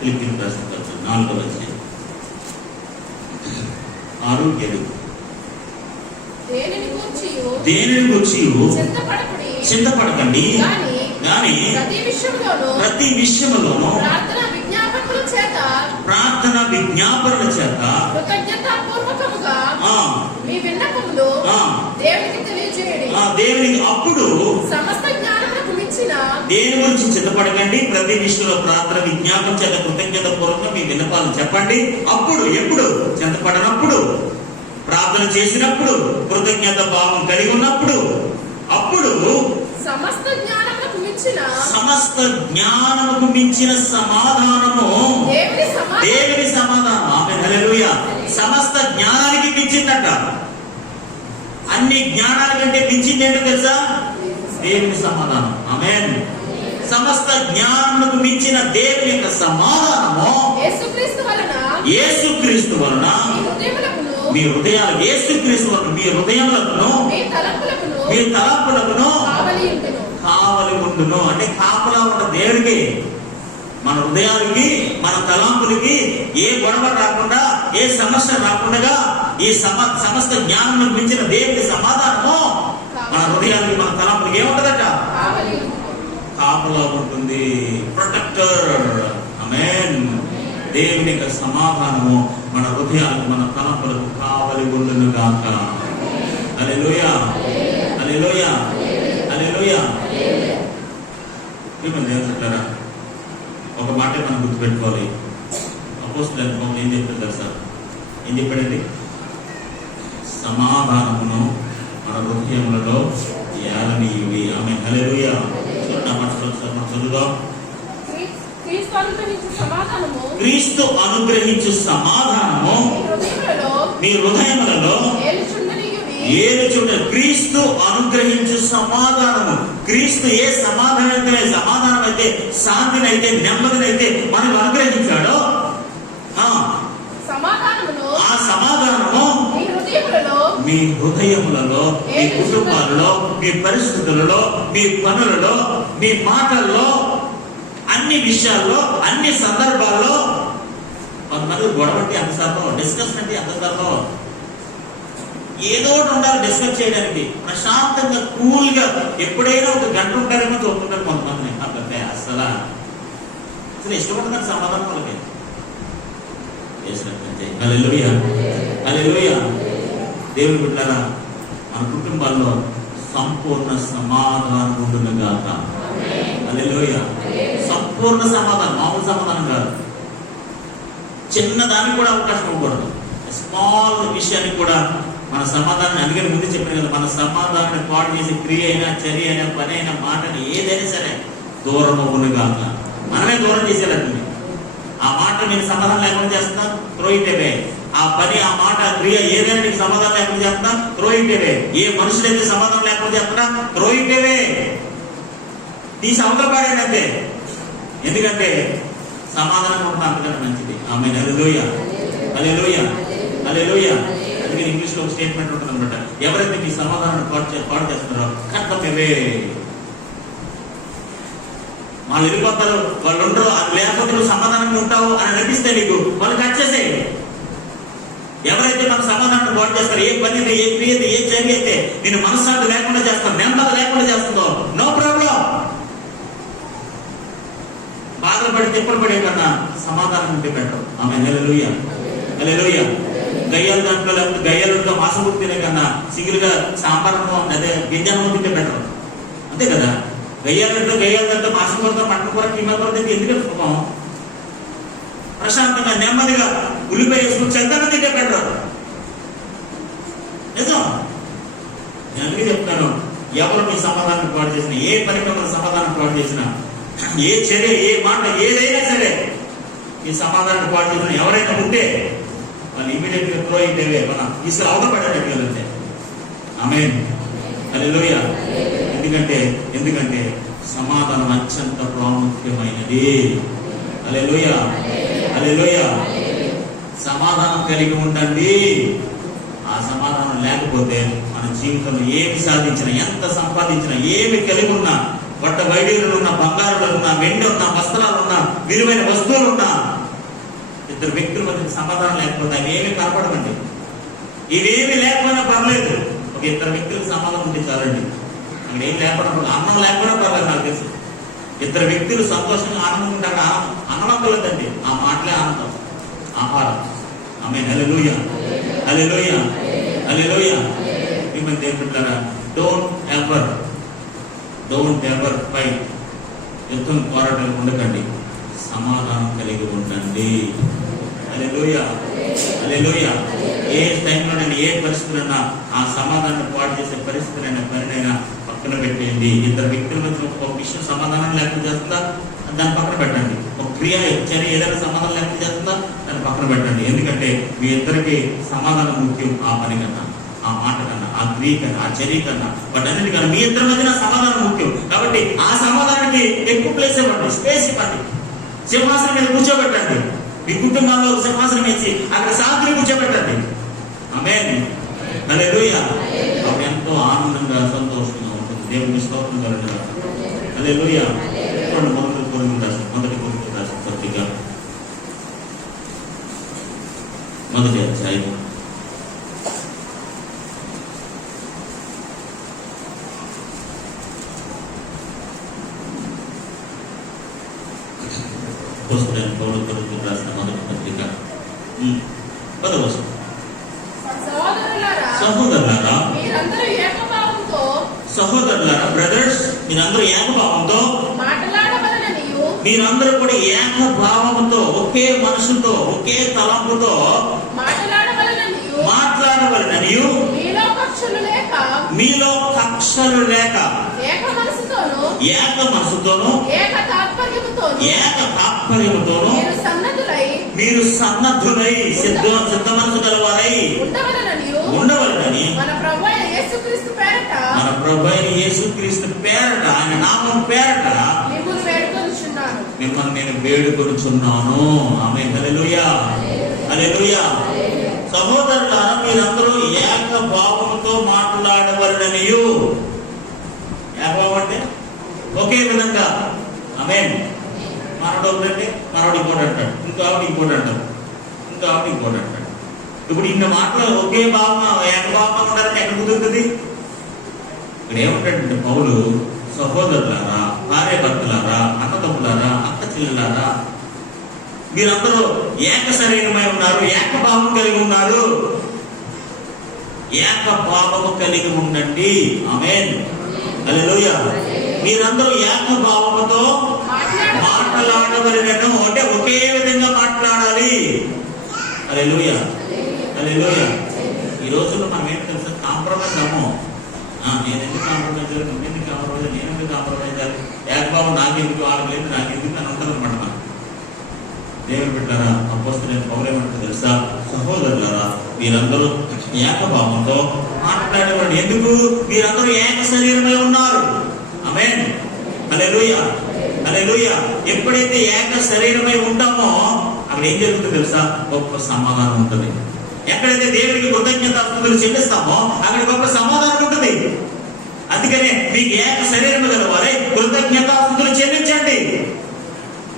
కీర్తనలు రాసిన పత్రిక 4వ అధ్యాయం 6, 7. దేనిని గూర్చి చింతపడకండి, కానీ ప్రతి విషయములోనూ ప్రార్థన విజ్ఞాపనల చేత దేవునికి అప్పుడు దేని గురించి చింతపడకండి, ప్రతి విషయంలో ప్రార్థన విజ్ఞాపన చేత కృతజ్ఞత పూర్వకంగా మీ విన్నపాలు చెప్పండి. అప్పుడు ఎప్పుడు చింతపడనప్పుడు, ప్రార్థన చేసినప్పుడు, కృతజ్ఞత భావం కలిగి ఉన్నప్పుడు, అప్పుడు సమస్త జ్ఞానముకు మించిన సమాధానము దేవుని సమాధానం. ఆమేన్, హల్లెలూయా. సమస్త జ్ఞానానికి మించిందట. అన్ని జ్ఞానాల కంటే మించింది ఏంటో తెలుసా, దేవుని సమాధానం. ఆమేన్. సమస్త జ్ఞానముకు మించిన దేవుని యొక్క సమాధానము యేసుక్రీస్తు వలన మీ హృదయాలు, యేసుక్రీస్తు వలన మీ హృదయములను మీ తలంపులను కావలి ఉండును. అంటే కాపలా ఉన్న దేవుడికి, మన హృదయాలకి, మన తలంపులకి ఏ గొడవ రాకుండా, ఏ సమస్య రాకుండా ఈ సమస్త జ్ఞానం మించిన దేవుడి సమాధానము మన హృదయాలకి, మన తలంపులకి ఏముంటదట, కాపలా ఉంటుంది, ప్రొటెక్టర్. ఆమేన్. దేవుని యొక్క సమాధానము మన హృదయాలకు, మన తలంపులకు కావలి ఉండును గాక. హల్లెలూయా, హల్లెలూయా, హల్లెలూయా. దేవుడు ఒక మాట మనం గుర్తుపెట్టుకోవాలి. అపోస్తలుల పౌలు ఏం చెప్పారు తెలుసా, ఏం చెప్పాడండి, సమాధానమును మన హృదయములలో ఏలనీయుడి. ఆమేన్, హల్లెలూయా. చదువుదాం. క్రీస్తు అనుగ్రహించు సమాధానము క్రీస్తు అనుగ్రహించు సమాధానము మీ హృదయములలో ఏలుచుండ. క్రీస్తు అనుగ్రహించు సమాధానము. క్రీస్తు ఏ సమాధానం అయితే శాంతినైతే నెమ్మదినైతే మనకు అనుగ్రహించాడో ఆ సమాధానము మీ హృదయములలో, మీ కుటుంబాలలో, మీ పరిస్థితులలో, మీ పనులలో, మీ మాటల్లో, అన్ని విషయాల్లో, అన్ని సందర్భాల్లో. కొంతమంది గొడవట్టి అంతసార్లు, డిస్కషన్ అంటే అంతసార్లు ఏదో ఒకటి ఉండాలి డిస్కస్ చేయడానికి. ప్రశాంతంగా కూల్గా ఎప్పుడైనా ఒక గంట ఉంటారేమో చూస్తుంటారు కొంతమంది. అబ్బాయి అసలు ఇష్టపడుతున్నారు సమాధానం వాళ్ళకి. హల్లెలూయా, హల్లెలూయా. దేవుని బిడ్డలారా, మన కుటుంబాల్లో సంపూర్ణ సమాధానం ఉండును గాక. హల్లెలూయా. సంపూర్ణ సమాధానం, మామూలు సమాధానం కాదు. చిన్న దానికి కూడా అవకాశం ఇవ్వకూడదు. స్మాల్ విషయానికి కూడా మన సమాధానం. అందుకని ముందు చెప్పాను కదా, మన సమాధానాన్ని పాడు చేసి క్రియ అయినా, చర్య అయినా, పని అయినా, మాటని ఏదైనా సరే దూరం అవ్వను గాక. మనమే దూరం చేసేటట్టు. ఆ మాట నేను సమాధానం లేకుండా చేస్తున్నా, త్రో ఇట్ అవే. ఆ పని, ఆ మాట, క్రియ ఏదైనా నీకు సమాధానం లేకుండా చేస్తున్నా, త్రో ఇట్ అవే. ఏ మనుషులైతే సమాధానం లేకుండా చేస్తున్నా, త్రో ఇట్ అవే. తీసి అవతల పాడేనంతే. ఎందుకంటే సమాధానం ఉంటుంది అంతకంటే మంచిది. ఆమె హల్లెలూయా, హల్లెలూయా, హల్లెలూయా. అందుకని ఇంగ్లీష్లో ఒక స్టేట్మెంట్ ఉంటుంది అనమాట, ఎవరైతే మీ సమాధానాన్ని పాడు చేస్తున్నారో కట్ దెమ్ అవే. వాళ్ళు వెళ్ళిపోతారు, వాళ్ళు ఉండరు, అది లేకపోతే నువ్వు సమాధానంగా ఉంటావు అని అనిపిస్తే నీకు వాళ్ళు కట్ చేసే. ఎవరైతే మన సమాధానాన్ని పాడు చేస్తారో, ఏ పని, ఏ క్రియ, ఏ చర్య అయితే నేను మనశ్శాంతి లేకుండా చేస్తాను, నెమ్మది లేకుండా చేస్తుందో, నో ప్రాబ్లం. బాధపడి తిప్పలు పడే కన్నా సమాధానం ఉంటే బెటర్. ఆమె హల్లెలూయా, హల్లెలూయా. గయ్యాల దాంట్లో లేకపోతే గయ్యాలతో మాసపూర్తి తినే కన్నా సింగిల్గా సాంబార్లో అదే గింజానం తింటే బెటర్. అంతే కదా. గయ్యాల దాంట్లో మాసం కూరతో మటన్ కూర, కీమా కూర తింటే ఎందుకంటే సుఖం. ప్రశాంతంగా నెమ్మదిగా ఉల్లిపాయ వేసుకుని చెంతగా తింటే బెటర్. నిజం. నేను అందుకే చెప్తాను, ఎవరు మీ సమాధానం పాడు చేసిన, ఏ పని మిమ్మల్ని సమాధానం పాడు చేసినా, ఏ చర్య, ఏ మాట, ఏదైనా సరే ఈ సమాధానం పాడు చేసిన ఎవరైనా ఉంటే వాళ్ళు ఇమీడియట్ గా త్రో ఇట్ అవే. మనం తీసుకుని అవతపడేటట్టు. ఆమేన్, హల్లెలూయా. ఎందుకంటే సమాధానం అత్యంత ప్రాముఖ్యమైనది. హల్లెలూయా, హల్లెలూయా. సమాధానం కలిగి ఉండండి. ఆ సమాధానం లేకపోతే మన జీవితంలో ఏమి సాధించినా, ఎంత సంపాదించినా, ఏమి కలిగి ఉన్నా, పట్ట వైడీలు ఉన్నా, బంగారులు ఉన్నా, వెండి ఉన్నా, వస్త్రాలు ఉన్నా, విలువైన వస్తువులు ఉన్నా, ఇద్దరు వ్యక్తుల మధ్య సమాధానం లేకపోతే అవి ఏమి కనపడమండి. ఇవేమి లేకపోయినా పర్లేదు, ఒక ఇద్దరు వ్యక్తులకు సమాధానం ఉంటే చాలండి. అక్కడ ఏం లేకపోవడం, అన్నం లేకపోయినా పర్లేదు. నాకు తెలుసు ఇద్దరు వ్యక్తులు సంతోషంగా ఆనందం ఉంటారు. అన్నం కలదండి, ఆ మాటలే ఆనందం, ఆహారం. ఆమె హల్లెలూయా, హల్లెలూయా, హల్లెలూయా. మిమ్మల్ని దేవుడుంటారా, డోంట్ ఎవర్ ఫైట్. యుద్ధం పోరాటం ఉండకండి, సమాధానం కలిగి ఉండండి. హల్లెలూయా, హల్లెలూయా. ఏ టైంలోనైనా, ఏ పరిస్థితులైనా ఆ సమాధానం పాడు చేసే పరిస్థితులైనా, పనినైనా పక్కన పెట్టేయండి. ఇద్దరు వ్యక్తుల మధ్య ఒక విషయం సమాధానం లేకుండా చేస్తుందా, దాన్ని పక్కన పెట్టండి. ఒక క్రియ, చర్య ఏదైనా సమాధానం లేకుండా చేస్తుందా, దాన్ని పక్కన పెట్టండి. ఎందుకంటే మీ ఇద్దరికి సమాధానం ముఖ్యం. ఆ పని కన్నా, ఆ మాట కన్నా, ఆ క్రియ కన్నా, ఆ చర్య కన్నా, వాటన్నిటికన్నా మీ ఇద్దరి మధ్యన సమాధానం ముఖ్యం. కాబట్టి ఆ సమాధానానికి ఎక్కువ ప్లేస్ ఇవ్వండి, స్పేస్ ఇవ్వండి. సింహాసనం మీద కూర్చోబెట్టండి. మీ కుటుంబంలో సింహాసనం వేసి అక్కడ శాంతిని కూర్చోబెట్టండి. ఆమేన్, హల్లెలూయా. అప్పుడు ఎంతో ఆనందంగా, సంతోషంగా ఉంటుంది. దేవునికి స్తోత్రం కలుగును. హల్లెలూయా. మొదటి కొరింథీయులకు రాసిన పత్రిక మొదటి అధ్యాయం 10వ వచనం. సహోదరులారా, బ్రదర్స్, మీరందరూ ఏకభావంతో మీరందరూ కూడా ఏకభావంతో, ఒకే మనసుతో, ఒకే తలంపుతో మాట్లాడవలననియు, మీలో కక్షలు లేక ఏక మనసుతోను ఏక తాత్పర్యముతోను మీరు సన్నద్ధులై సిద్ధ మనసు గలవారై ఉండవలనని మన ప్రభువైన యేసుక్రీస్తు పేరట ఆయన నామం పేరట మిమ్మల్ని నేను వేడుకొనుచున్నాను. ఆమేన్. హల్లెలూయా, హల్లెలూయా. సహోదరులారా, మీరందరూ ఏక భావముతో మాట్లాడవలననియు. ఏకభావం అంటే ఒకే విధంగా. ఆమేన్. మనోడు ఒకటంటే మనోడు ఇంకోటి అంటాడు, ఇంకో ఆవిడ ఇంకోటి అంటాడు, ఇంకో ఆవిడ ఇంకోటి అంటాడు. ఇప్పుడు ఇన్ని మాటలు ఒకే భావం ఏకభావంగా ఉండాలంటే ఎక్కడ కుదురుతుంది? ఇక్కడ ఏమంటాడంటే పౌలు, సహోదరులారా, భార్య భర్తలారా, అన్నదమ్ములారా, అక్క చెల్లెలారా, మీరందరూ ఏక శరీరమై ఉన్నారు, ఏకభావం కలిగి ఉన్నారు. ఏకభావము కలిగి ఉండండి. ఆమేన్. హల్లెలూయా. మీరందరూ ఏకభావముతో మాట్లాడవలెను, అంటే ఒకే విధంగా మాట్లాడాలి. హల్లెలూయా, హల్లెలూయా. ఈ రోజుల్లో మనం ఏంటి తెలుసా? కాంప్రమైజ్ అమ్మో. నేను ఎందుకు కాంప్రమైజ్ చేయాలి, నువ్వు ఎందుకు కాంప్రమైజ్, నేను ఎందుకు కాంప్రమైజ్ చేయాలి, ఏకభావం నాకెందుకు, వాళ్ళకి లేదు నాకెందుకు అని ఉంటుంది అనమాట. మనం దేవుని బిడ్డలారా, అపోస్తలుడైన పౌలు ఏమంటాడో తెలుసా? సహోదరులారా, మీరందరూ ఏకభావంతో మాట్లాడేవాడు. ఎందుకు? మీరందరూ ఏక శరీరమై ఉన్నారు. ఆమేన్. హల్లెలూయా, హల్లెలూయా. ఎప్పుడైతే ఏక శరీరమై ఉంటామో అక్కడ ఏం జరుగుతుందో తెలుసా? గొప్ప సమాధానం ఉంటుంది. ఎక్కడైతే దేవుడికి కృతజ్ఞతాస్తుతులు చెల్లిస్తామో అక్కడ గొప్ప సమాధానం ఉంటుంది. అందుకనే మీకు ఏక శరీరము గలవారై కృతజ్ఞతాస్తుతులు చెల్లించండి.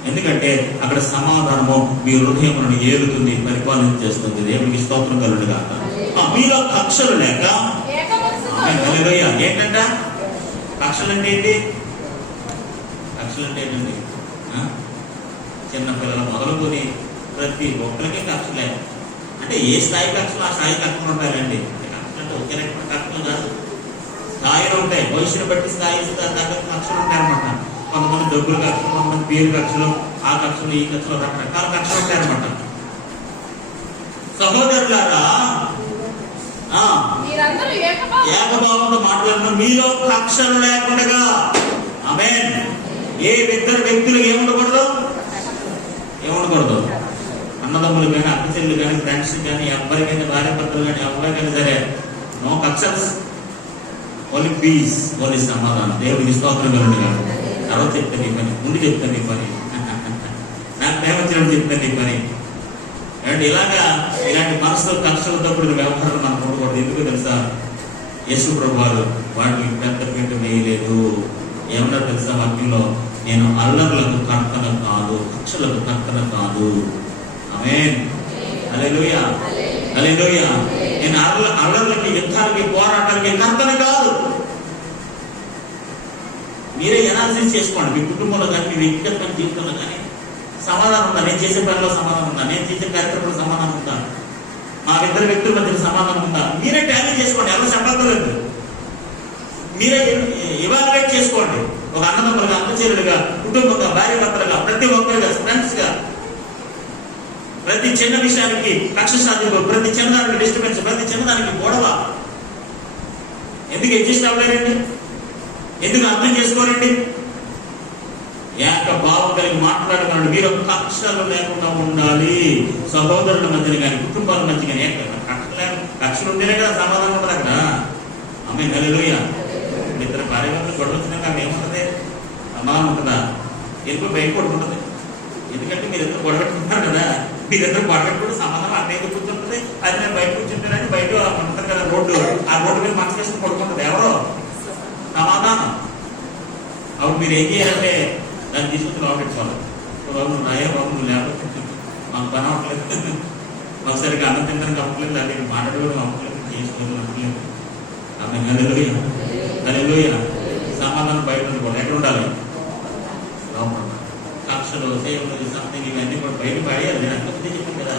ఎందుకంటే అక్కడ సమాధానము మీ హృదయములను ఏలుతుంది, పరిపాలన చేస్తుంది. దేవునికి స్తోత్రం కలుగును గాక. మీలో కక్షలు లేక. హల్లెలూయా. ఏంటంట కక్షలు అంటే ఏంటి? కక్షలు అంటే ఏంటండి? చిన్నపిల్లలు మొదలుకొని ప్రతి ఒక్కరికి కక్షలే. అంటే ఏ స్థాయి కక్షలు ఆ స్థాయి కక్షలు ఉంటాయండి. కక్షలు అంటే ఒకే రకమైన కక్షలు కాదు, స్థాయిలు ఉంటాయి. వయసును బట్టి స్థాయి కక్షలు ఉంటాయి అనమాట. కొంతమంది డబ్బుల కక్షలు, కొంతమంది పేరు కక్షలు, ఆ కక్షలు, ఈ కక్షలు, రకరకాల కక్షలు ఉంటాయి అనమాట. సహోదరులారా, ఏకభావంతో మాట్లాడిన మీలో కక్షలు లేకుండా. ఆమేన్. ఏ ఇద్దరు వ్యక్తులు ఏముండకూడదు? అన్నదమ్ములు కానీ, అక్క చెల్లు కానీ, ఫ్రెండ్స్ కానీ, ఎవరికైనా భార్య భర్తలు కానీ, ఎవరికైనా సరే నో కక్షన్స్, ఓన్లీ పీస్, ఓన్లీ సమాధానం. దేవుడికి స్తోత్రం కలుగును గాక. తర్వాత చెప్తాను నీ పని, ముందు చెప్తాను నీ పని, నాకు ప్రేమ వచ్చినప్పుడు చెప్తాను నీ పని. అంటే ఇలాంటి మనసులో కక్షలతో కూడిన వ్యవహారం మనం ఉండకూడదు. ఎందుకు తెలుసా? యేసు ప్రభువారు వాటికి పెద్ద పీట వేయలేదు. ఏమన్నా తెలుసా? వాక్యంలో నేను అల్లర్లకు కర్తన కాదు, కక్షలకు కర్తన కాదు. ఆమేన్. హల్లెలూయా, హల్లెలూయా. నేను అల్లర్లకి, యుద్ధాలకి, పోరాటాలకి కర్తన కాదు. మీరే ఎనాలిసిస్ చేసుకోండి. మీ కుటుంబంలో కానీ, మీ వ్యక్తిగత జీవితంలో కానీ సమాధానం ఉందా? నేను చేసే పనిలో సమాధానం ఉందా? నేను చేసే కార్యక్రమంలో సమాధానం ఉందా? మా ఇద్దరు వ్యక్తుల మధ్య సమాధానం ఉందా? మీరే టాలీ చేసుకోండి. ఎవరు చెప్పలేదు. మీరే ఇవాల్యుయేట్ చేసుకోండి. ఒక అన్నదమ్ములుగా, అక్కచెల్లెలుగా, కుటుంబంగా, భార్య భర్తలుగా, ప్రతి ఒక్కరిగా, ఫ్రెండ్స్ గా, ప్రతి చిన్న విషయానికి కక్ష సాధింపు, ప్రతి చిన్నదానికి డిస్టర్బెన్స్, ప్రతి చిన్నదానికి గొడవ. ఎందుకు అడ్జస్ట్ అవ్వలేరండి? ఎందుకు అర్థం చేసుకోరండి? ఏక భావం కలిగి మాట్లాడగలడు. మీరు కక్షలు లేకుండా ఉండాలి. సహోదరుల మధ్యన కానీ, కుటుంబాల మధ్య కానీ కక్షలు ఉంటేనే కదా సమాధానం ఉంటుంది అక్కడ. ఆమేన్. హల్లెలూయా. ఇద్దరు భార్య భర్తలు గొడవ వచ్చినాక అక్కడ ఏముంటుంది? సమాధానం ఉంటుందా? ఎందుకు బయట పడుకుంటుంది. ఎందుకంటే మీరిద్దరు గొడవ పెట్టుకుంటున్నారు కదా. మీరిద్దరు గొడవ పెట్టుకుంటే సమాధానం అక్కడ ఎందుకు కూర్చుంటుంది? అది నేను బయట కూర్చుంటానని బయట ఉంటుంది కదా రోడ్డు, ఆ రోడ్డు మీద మనసు చేసుకుని పడుకుంటుంది. ఎవరో సమాధానం. అప్పుడు మీరు ఏం చేయాలంటే దాన్ని తీసుకొచ్చి లోపెట్టుకోవాలి. బాబు నువ్వు రాయే, బాబు నువ్వు లేకపోతే మాకు పని అవ్వట్లేదు, మాకు సరిగ్గా అన్నం తినడానికి అవ్వట్లేదు, అది మాట్లాడుకోవడం అవ్వట్లేదు, చేసుకోవడం అవ్వట్లేదు. ఆమె హల్లెలూయా, హల్లెలూయా. సమాధానం బయట ఉండకూడదు. ఎక్కడ ఉండాలి? లోపల. కక్షలు, సేవలు, సంథింగ్ ఇవన్నీ కూడా బయట పడేయాలి. నేను అంతకుముందే చెప్పాను కదా,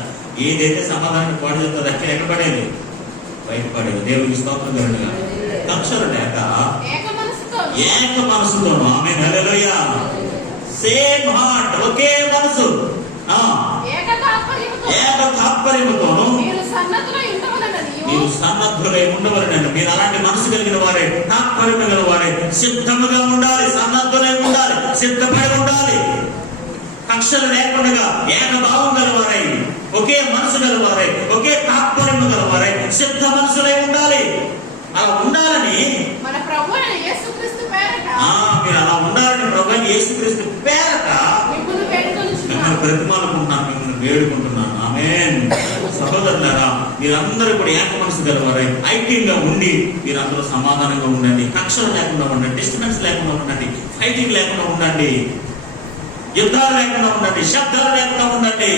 ఏదైతే సమాధానాన్ని పాడు చెప్తుంది అక్కడ ఎక్కడ పడేది? బయట పడేది. దేవుడికి స్తోత్రం కలుగునుగా. కక్షలు లేక ఏక మనసుతోను. ఆమేన్. హల్లెలూయా. సేమ్ హార్ట్, ఒకే మనసు, ఏక తాత్పర్యముతోను మీరు సన్నద్ధులై ఉండవలనండి. మీరు అలాంటి మనసు కలిగిన వారే, తాత్పర్యం కలిగిన వారే, సిద్ధముగా ఉండాలి, సన్నద్ధులై ఉండాలి, సిద్ధపడి ఉండాలి. కక్షలు లేకుండా ఏకభావం గలవారై, ఒకే మనసు గలవారై, ఒకే తాత్పర్యం గలవారై, సిద్ధ మనసులై ఉండాలి. అలా ఉండాలని మన ప్రభువైన యేసుక్రీస్తు పేరట మీరు అలా ఉండాలని ప్రభువైన యేసుక్రీస్తు పేరట మిమ్మల్ని వేడుకొనుచున్నాను. మిమ్మల్ని బ్రతిమాలుకుంటున్నాను, మిమ్మల్ని వేడుకుంటున్నాను. ఆమేన్. సహోదరులారా, మీరందరూ కూడా ఏక మనసు గలవారై ఐక్యంగా ఉండి మీరందరూ సమాధానంగా ఉండండి. కక్షలు లేకుండా ఉండండి, డిస్టర్బెన్స్ లేకుండా ఉండండి, ఫైటింగ్ లేకుండా ఉండండి, యుద్ధాలు లేకుండా ఉండండి, శబ్దాలు లేకుండా ఉండండి.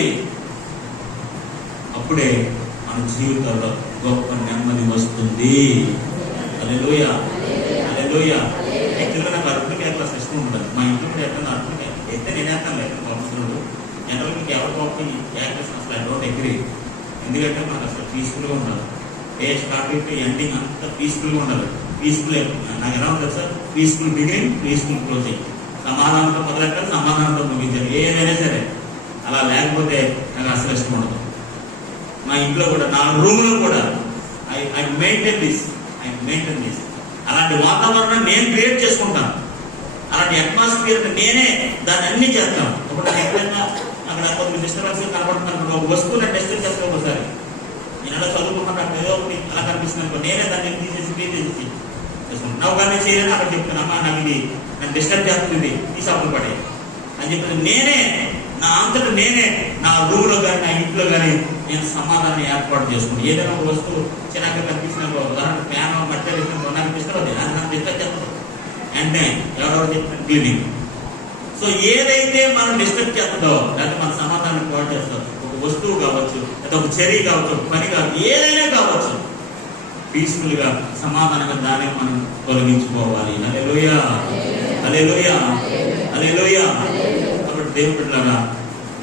అప్పుడే మన జీవితంలో గొప్ప నెమ్మది వస్తుంది. హల్లెలూయా, హల్లెలూయా. యాక్చువల్గా నాకు అర్థం క్లాస్ ఇష్టం ఉండదు. మా ఇంట్లో కూడా ఎక్కడ అర్థం అయితే నేను వేస్తాను లేదు అవసరం. జనరల్ మీకు ఎవరు గొప్ప యాక్టర్స్ అసలు ఐ డోంట్ అగ్రీ. ఎందుకంటే మనకు అసలు పీస్ఫుల్గా ఉండాలి. ఏ స్టార్టింగ్ టు ఎండింగ్ అంతా పీస్ఫుల్గా ఉండాలి. పీస్ఫుల్ నాకు ఎలా ఉంటుంది sir, peaceful beginning, peaceful closing. సమాధానంతో మొదలెట్టాలి, సమాధానంతో ముగించాలి, ఏదైనా సరే. అలా లేకపోతే నాకు అసలు ఇష్టం ఉండదు. మా ఇంట్లో కూడా, నా రూమ్లో కూడా ఐ మెయింటైన్ దిస్. అలాంటి వాతావరణం నేను క్రియేట్ చేసుకుంటాను. అలాంటి అట్మాస్ఫియర్ నేనే దాన్ని అన్ని చేస్తాను. ఒకటి ఎక్కడైనా అక్కడ కొన్ని డిస్టర్బెన్స్ కనపడుతున్నాను, ఒక వస్తువుని డిస్టర్బ్ చేస్తాను. ఒకసారి నేను అలా చదువుకుంటున్నాను, ఏదో ఒకటి అలా కనిపిస్తున్నాను, నేనే దాన్ని తీసేసి చేసుకుంటాను. నవ్వు కానీ చేయలేని అక్కడ చెప్తాను, అమ్మా నాకు ఇది నన్ను డిస్టర్బ్ చేస్తుంది, తీసాపులు పడే అని చెప్పి నేనే నా అంతటా నేనే నా రూమ్లో కానీ నా ఇంట్లో కానీ నేను సమాధానం ఏర్పాటు చేసుకుంటాను. ఏదైనా ఒక వస్తువు చిన్నగా కనిపించిన ఉదాహరణ ఫ్యాన్ మట్టెలు నాకు డిస్టర్బ్ అవుతుంది, అది నాకు డిస్టర్బ్ చేస్తుంది అంటే ఎవరెవరు చెప్పిన క్లీనింగ్. సో ఏదైతే మనం డిస్టర్బ్ చేస్తుందో లేకపోతే మన సమాధానం పాటు చేస్తాం, ఒక వస్తువు కావచ్చు, లేదా ఒక చర్య కావచ్చు, ఒక పని కావచ్చు, ఏదైనా కావచ్చు, పీస్ఫుల్గా సమాధానంగా దాన్ని మనం తొలగించుకోవాలి. హల్లెలూయా, హల్లెలూయా, హల్లెలూయా. కాబట్టి దేవుడిలాగా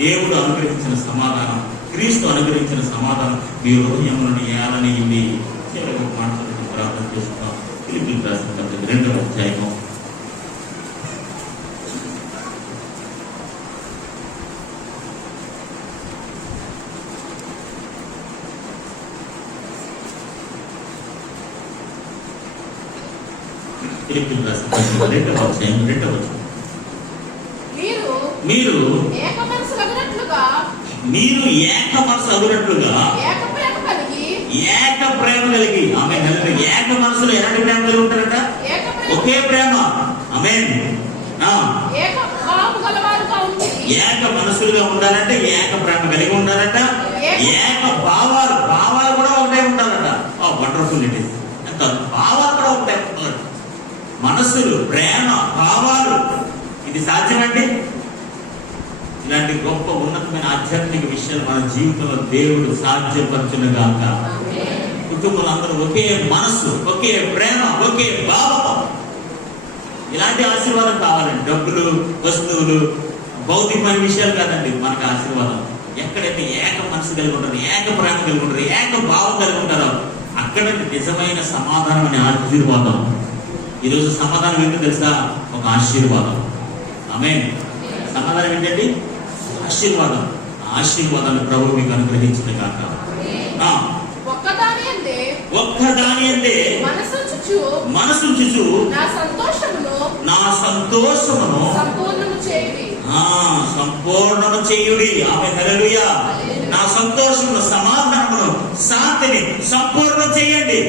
దేవుడు అనుగ్రహించిన సమాధానం, క్రీస్తు అనుగ్రహించిన సమాధానం మీ హృదయములను ఏలని ఇవి చివరికి మాట్లాడుతూ ప్రార్థన చేస్తున్నాం. ఫిలిప్పీయులకు రాసిన పత్రిక 2వ అధ్యాయము 2వ అధ్యాయం 2వ వచనం. మీరు ఏక మనసు అగునట్లుగా ఏక ప్రేమ కలిగి ఆమేన్. ఏక మనసులో ఎలాంటి ప్రేమ కలిగి ఉంటారట? ఒకే ప్రేమ. ఆమేన్. ఏక మనసులుగా ఉండాలంటే ఏక ప్రేమ కలిగి ఉండాలంట, ఏక భావాలు కూడా ఒకటే ఉండాలట. Wonderful it is. ఎంత భావాలు కూడా ఒకటే ఉండాలి. మనస్సులు, ప్రేమ, భావాలు, ఇది సాధ్యమండి. ఇలాంటి గొప్ప ఉన్నతమైన ఆధ్యాత్మిక విషయాలు మన జీవితంలో దేవుడు సాధ్యపరచునుగాక. కుటుంబంలో అందరూ ఒకే మనస్సు, ఒకే ప్రేమ, ఒకే భావం. ఇలాంటి ఆశీర్వాదం కావాలండి. డబ్బులు, వస్తువులు, భౌతికమైన విషయాలు కాదండి మనకు ఆశీర్వాదం. ఎక్కడైతే ఏక మనసు కలిగి ఉంటారో, ఏక ప్రేమ కలిగి ఉంటారో, ఏక భావం కలిగి ఉంటారో అక్కడ నిజమైన సమాధానం అనే ఆశీర్వాదం. ఈరోజు సమాధానం ఏంటో తెలుసా? ఒక ఆశీర్వాదం. ఆమేన్. సమాధానం ఏంటండి? ఆశీర్వాదం. ఆశీర్వాదాన్ని ప్రభువు మీకు అనుగ్రహించిన కాక. ఒక్కదాని అందే మనసుంచుచు నా సంతోషమును సంపూర్ణము చేయుడి. ఆమె హల్లెలూయా. నా సంతోషమును, సమాధానమును, శాంతిని సంపూర్ణం చేయండి.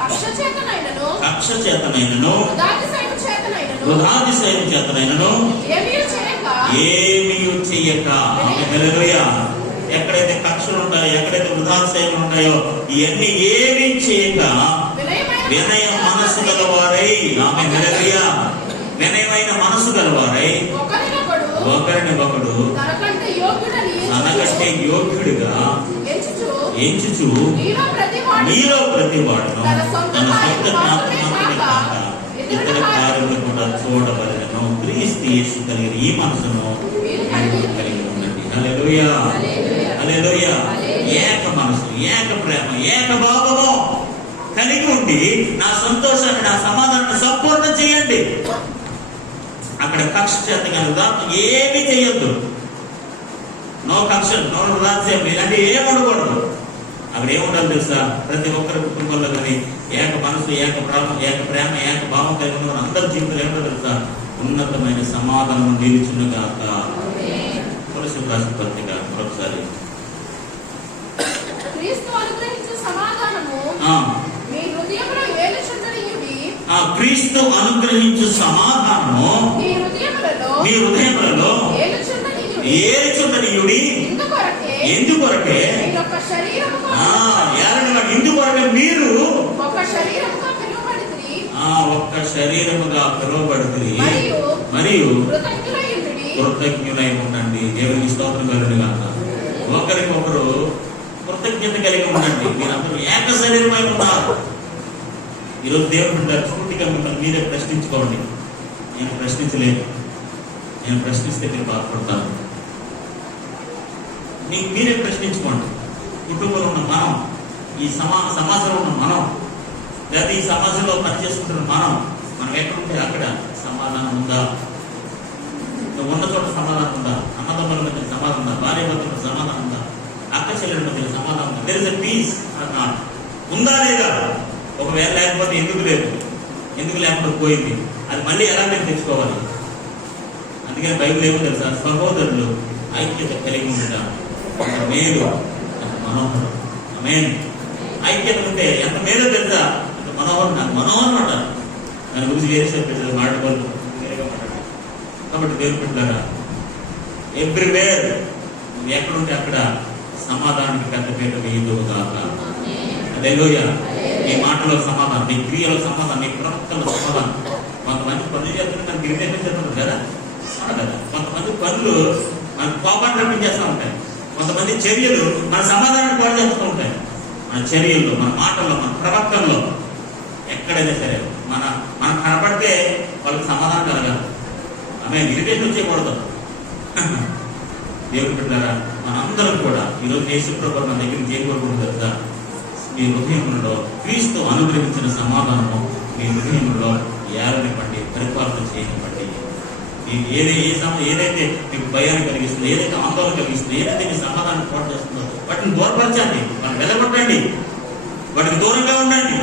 కక్ష చేతనైనను వృధాతిశయము చేతనైనను ఏమీ చెయ్యక. ఆమె హల్లెలూయా. ఎక్కడైతే కక్షలు ఉంటాయో, ఎక్కడైతే వృధాతిశయములు ఉంటాయో ఇవన్నీ ఏమీ చేయక వినయ మనసు గలవారై, ఆమె హల్లెలూయా, వినయమైన మనసు గలవారై ఒకరినొకడు తనకంటే యోగ్యుడిగా ఎంచుచు మీలో ప్రతివాడును తన సొంత జ్ఞాపకాన్ని కాక ఇతర కార్యములు కూడా చూడవలెను. క్రీస్తు యేసు కలిగిన ఈ మనసును కలిగి ఉండండి. హల్లెలూయా, హల్లెలూయా. ఏక మనసు, ఏక ప్రేమ, ఏక భావము కలిగి ఉండి నా సంతోషాన్ని, నా సమాధానాన్ని సంపూర్ణం చేయండి. అక్కడ కక్ష చేత కనుక ఏమీ చేయొద్దు. నో కక్ష, నో రాజ్యం, ఇలాంటి ఏమి ఉండకూడదు. అక్కడ ఏముండాలి తెలుసా? ప్రతి ఒక్కరి కుటుంబంలో కానీ ఏక మనసు, ఏక ప్రాణం, ఏక ప్రేమ, ఏక భావం కలిగి ఉన్న అందరి జీవితంలో ఏముండో తెలుసా? ఉన్నతమైన సమాధానం నిలిచునుగాక. కొలస్సీయులకు రాసిన పత్రిక మరొకసారి. క్రీస్తు అనుగ్రహించు సమాధానము మీ హృదయములో ఏలుచుండనియుడి. క్రీస్తు అనుగ్రహించు సమాధానము మీ హృదయములలో ఏలుచుండనియుడి. ఎందుకొరకే ఒక శరీరముగా మీరు ఒక శరీరముగా పిలువబడితిరి. ఒక్క శరీరముగా పిలువబడితిరి. మరియు కృతజ్ఞులై ఉండండి. దేవునికి స్తోత్రం కలుగును గాక. ఒకరికొకరు కృతజ్ఞత కలిగి ఉండండి. మీరందరూ ఏక శరీరమై ఉన్నారు. ఈరోజు దేవుడు ఉంటారు. పూర్తిగా మిమ్మల్ని మీరే ప్రశ్నించుకోండి. నేను ప్రశ్నించలేను. నేను ప్రశ్నిస్తే మీరు బాధపడతాను. మీకు మీరే ప్రశ్నించుకోండి. కుటుంబంలో ఉన్న మనం, ఈ సమాజంలో ఉన్న మనం, లేదా ఈ సమాజంలో పనిచేసుకుంటున్న మనం ఎక్కడుంటే అక్కడ సమాధానం ఉందా? నువ్వు ఉన్న చోట సమాధానం ఉందా? అన్నదమ్ముల మధ్య సమాధానం ఉందా? భార్య భర్తల సమాధానం ఉందా? అక్క చెల్లెల మధ్య సమాధానం ఉందా? There is a peace not ఉందా లేదా? ఒకవేళ లేకపోతే ఎందుకు లేదు? ఎందుకు లేకపోతే పోయింది? అది మళ్ళీ ఎలా నేను తెచ్చుకోవాలి? అందుకని బైబిల్ ఏమో తెలుసా? సహోదరులు ఐక్యత కలిగి ఉంటారు. మేలు మనోహరం. ఆమేన్. ఐక్యత ఉంటే ఎంత మేలో తెలుసా? అంత మనోహరం. నాకు మనోహరం అంటారు. దాని గురించి వేరే చెప్పేది మాట్లాడుకోవాలి. వేరేగా మాట్లాడాలి. కాబట్టి దేవుని బిడ్డలారా, ఎవ్రీవేర్ నువ్వు ఎక్కడుంటే అక్కడ సమాధానానికి పెద్ద పేరు వేయదుగాక. హల్లెలూయా. నీ మాటలో సమాధానం, నీ క్రియలో సమాధానం, నీ ప్రవర్తనలో సమాధానం. కొంతమంది పనులు చేస్తున్నారు, మనకి ఇరిటేషన్ చేస్తున్నారు కదా. కొంతమంది పనులు మన కోపాన్ని రప్పించేస్తూ ఉంటాయి. కొంతమంది చర్యలు మన సమాధానాన్ని పాడు చేస్తూ ఉంటాయి. మన చర్యల్లో, మన మాటల్లో, మన ప్రవర్తనలో ఎక్కడైనా సరే మనం కనపడితే వాళ్ళకి సమాధానం కలగాలి. ఆమె ఇరిటేషన్ వచ్చేయకూడదు. దేవుని బిడ్డలారా, మనందరం కూడా ఈరోజు యేసుప్రభువు మన దగ్గరికి చేయకూడదు కదా. మీ హృదయంలో క్రీస్తు అనుగ్రహించిన సమాధానము మీ హృదయంలో ఏలనివ్వండి, పరిపాలన చేయనివ్వండి. ఏదైతే మీకు భయాన్ని కలిగిస్తుందో, ఏదైతే ఆందోళన కలిగిస్తుందో, ఏదైతే మీ సమాధానం పాటు చేస్తుందో వాటిని దూరపరచండి, వాటిని వెలగొట్టండి, వాటికి దూరంగా ఉండండి.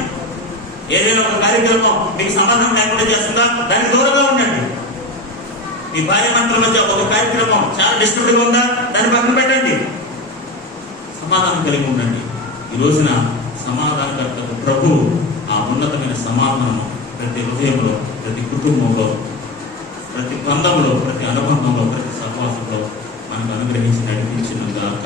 ఏదైనా ఒక కార్యక్రమం మీకు సమాధానం లేకుండా చేస్తుందా, దానికి దూరంగా ఉండండి. మీ భార్య భర్తల మధ్య ఒక కార్యక్రమం చాలా డిస్టర్బ్గా ఉందా, దాన్ని పక్కన పెట్టండి. సమాధానం కలిగి ఉండండి. ఈ రోజున సమాధానకర్తకు ప్రభు ఆ ఉన్నతమైన సమాధానము ప్రతి హృదయంలో, ప్రతి కుటుంబంలో, ప్రతి బంధంలో, ప్రతి అనుబంధంలో, ప్రతి సహవాసంలో మనకు అనుగ్రహించి నడిపించిన గాక.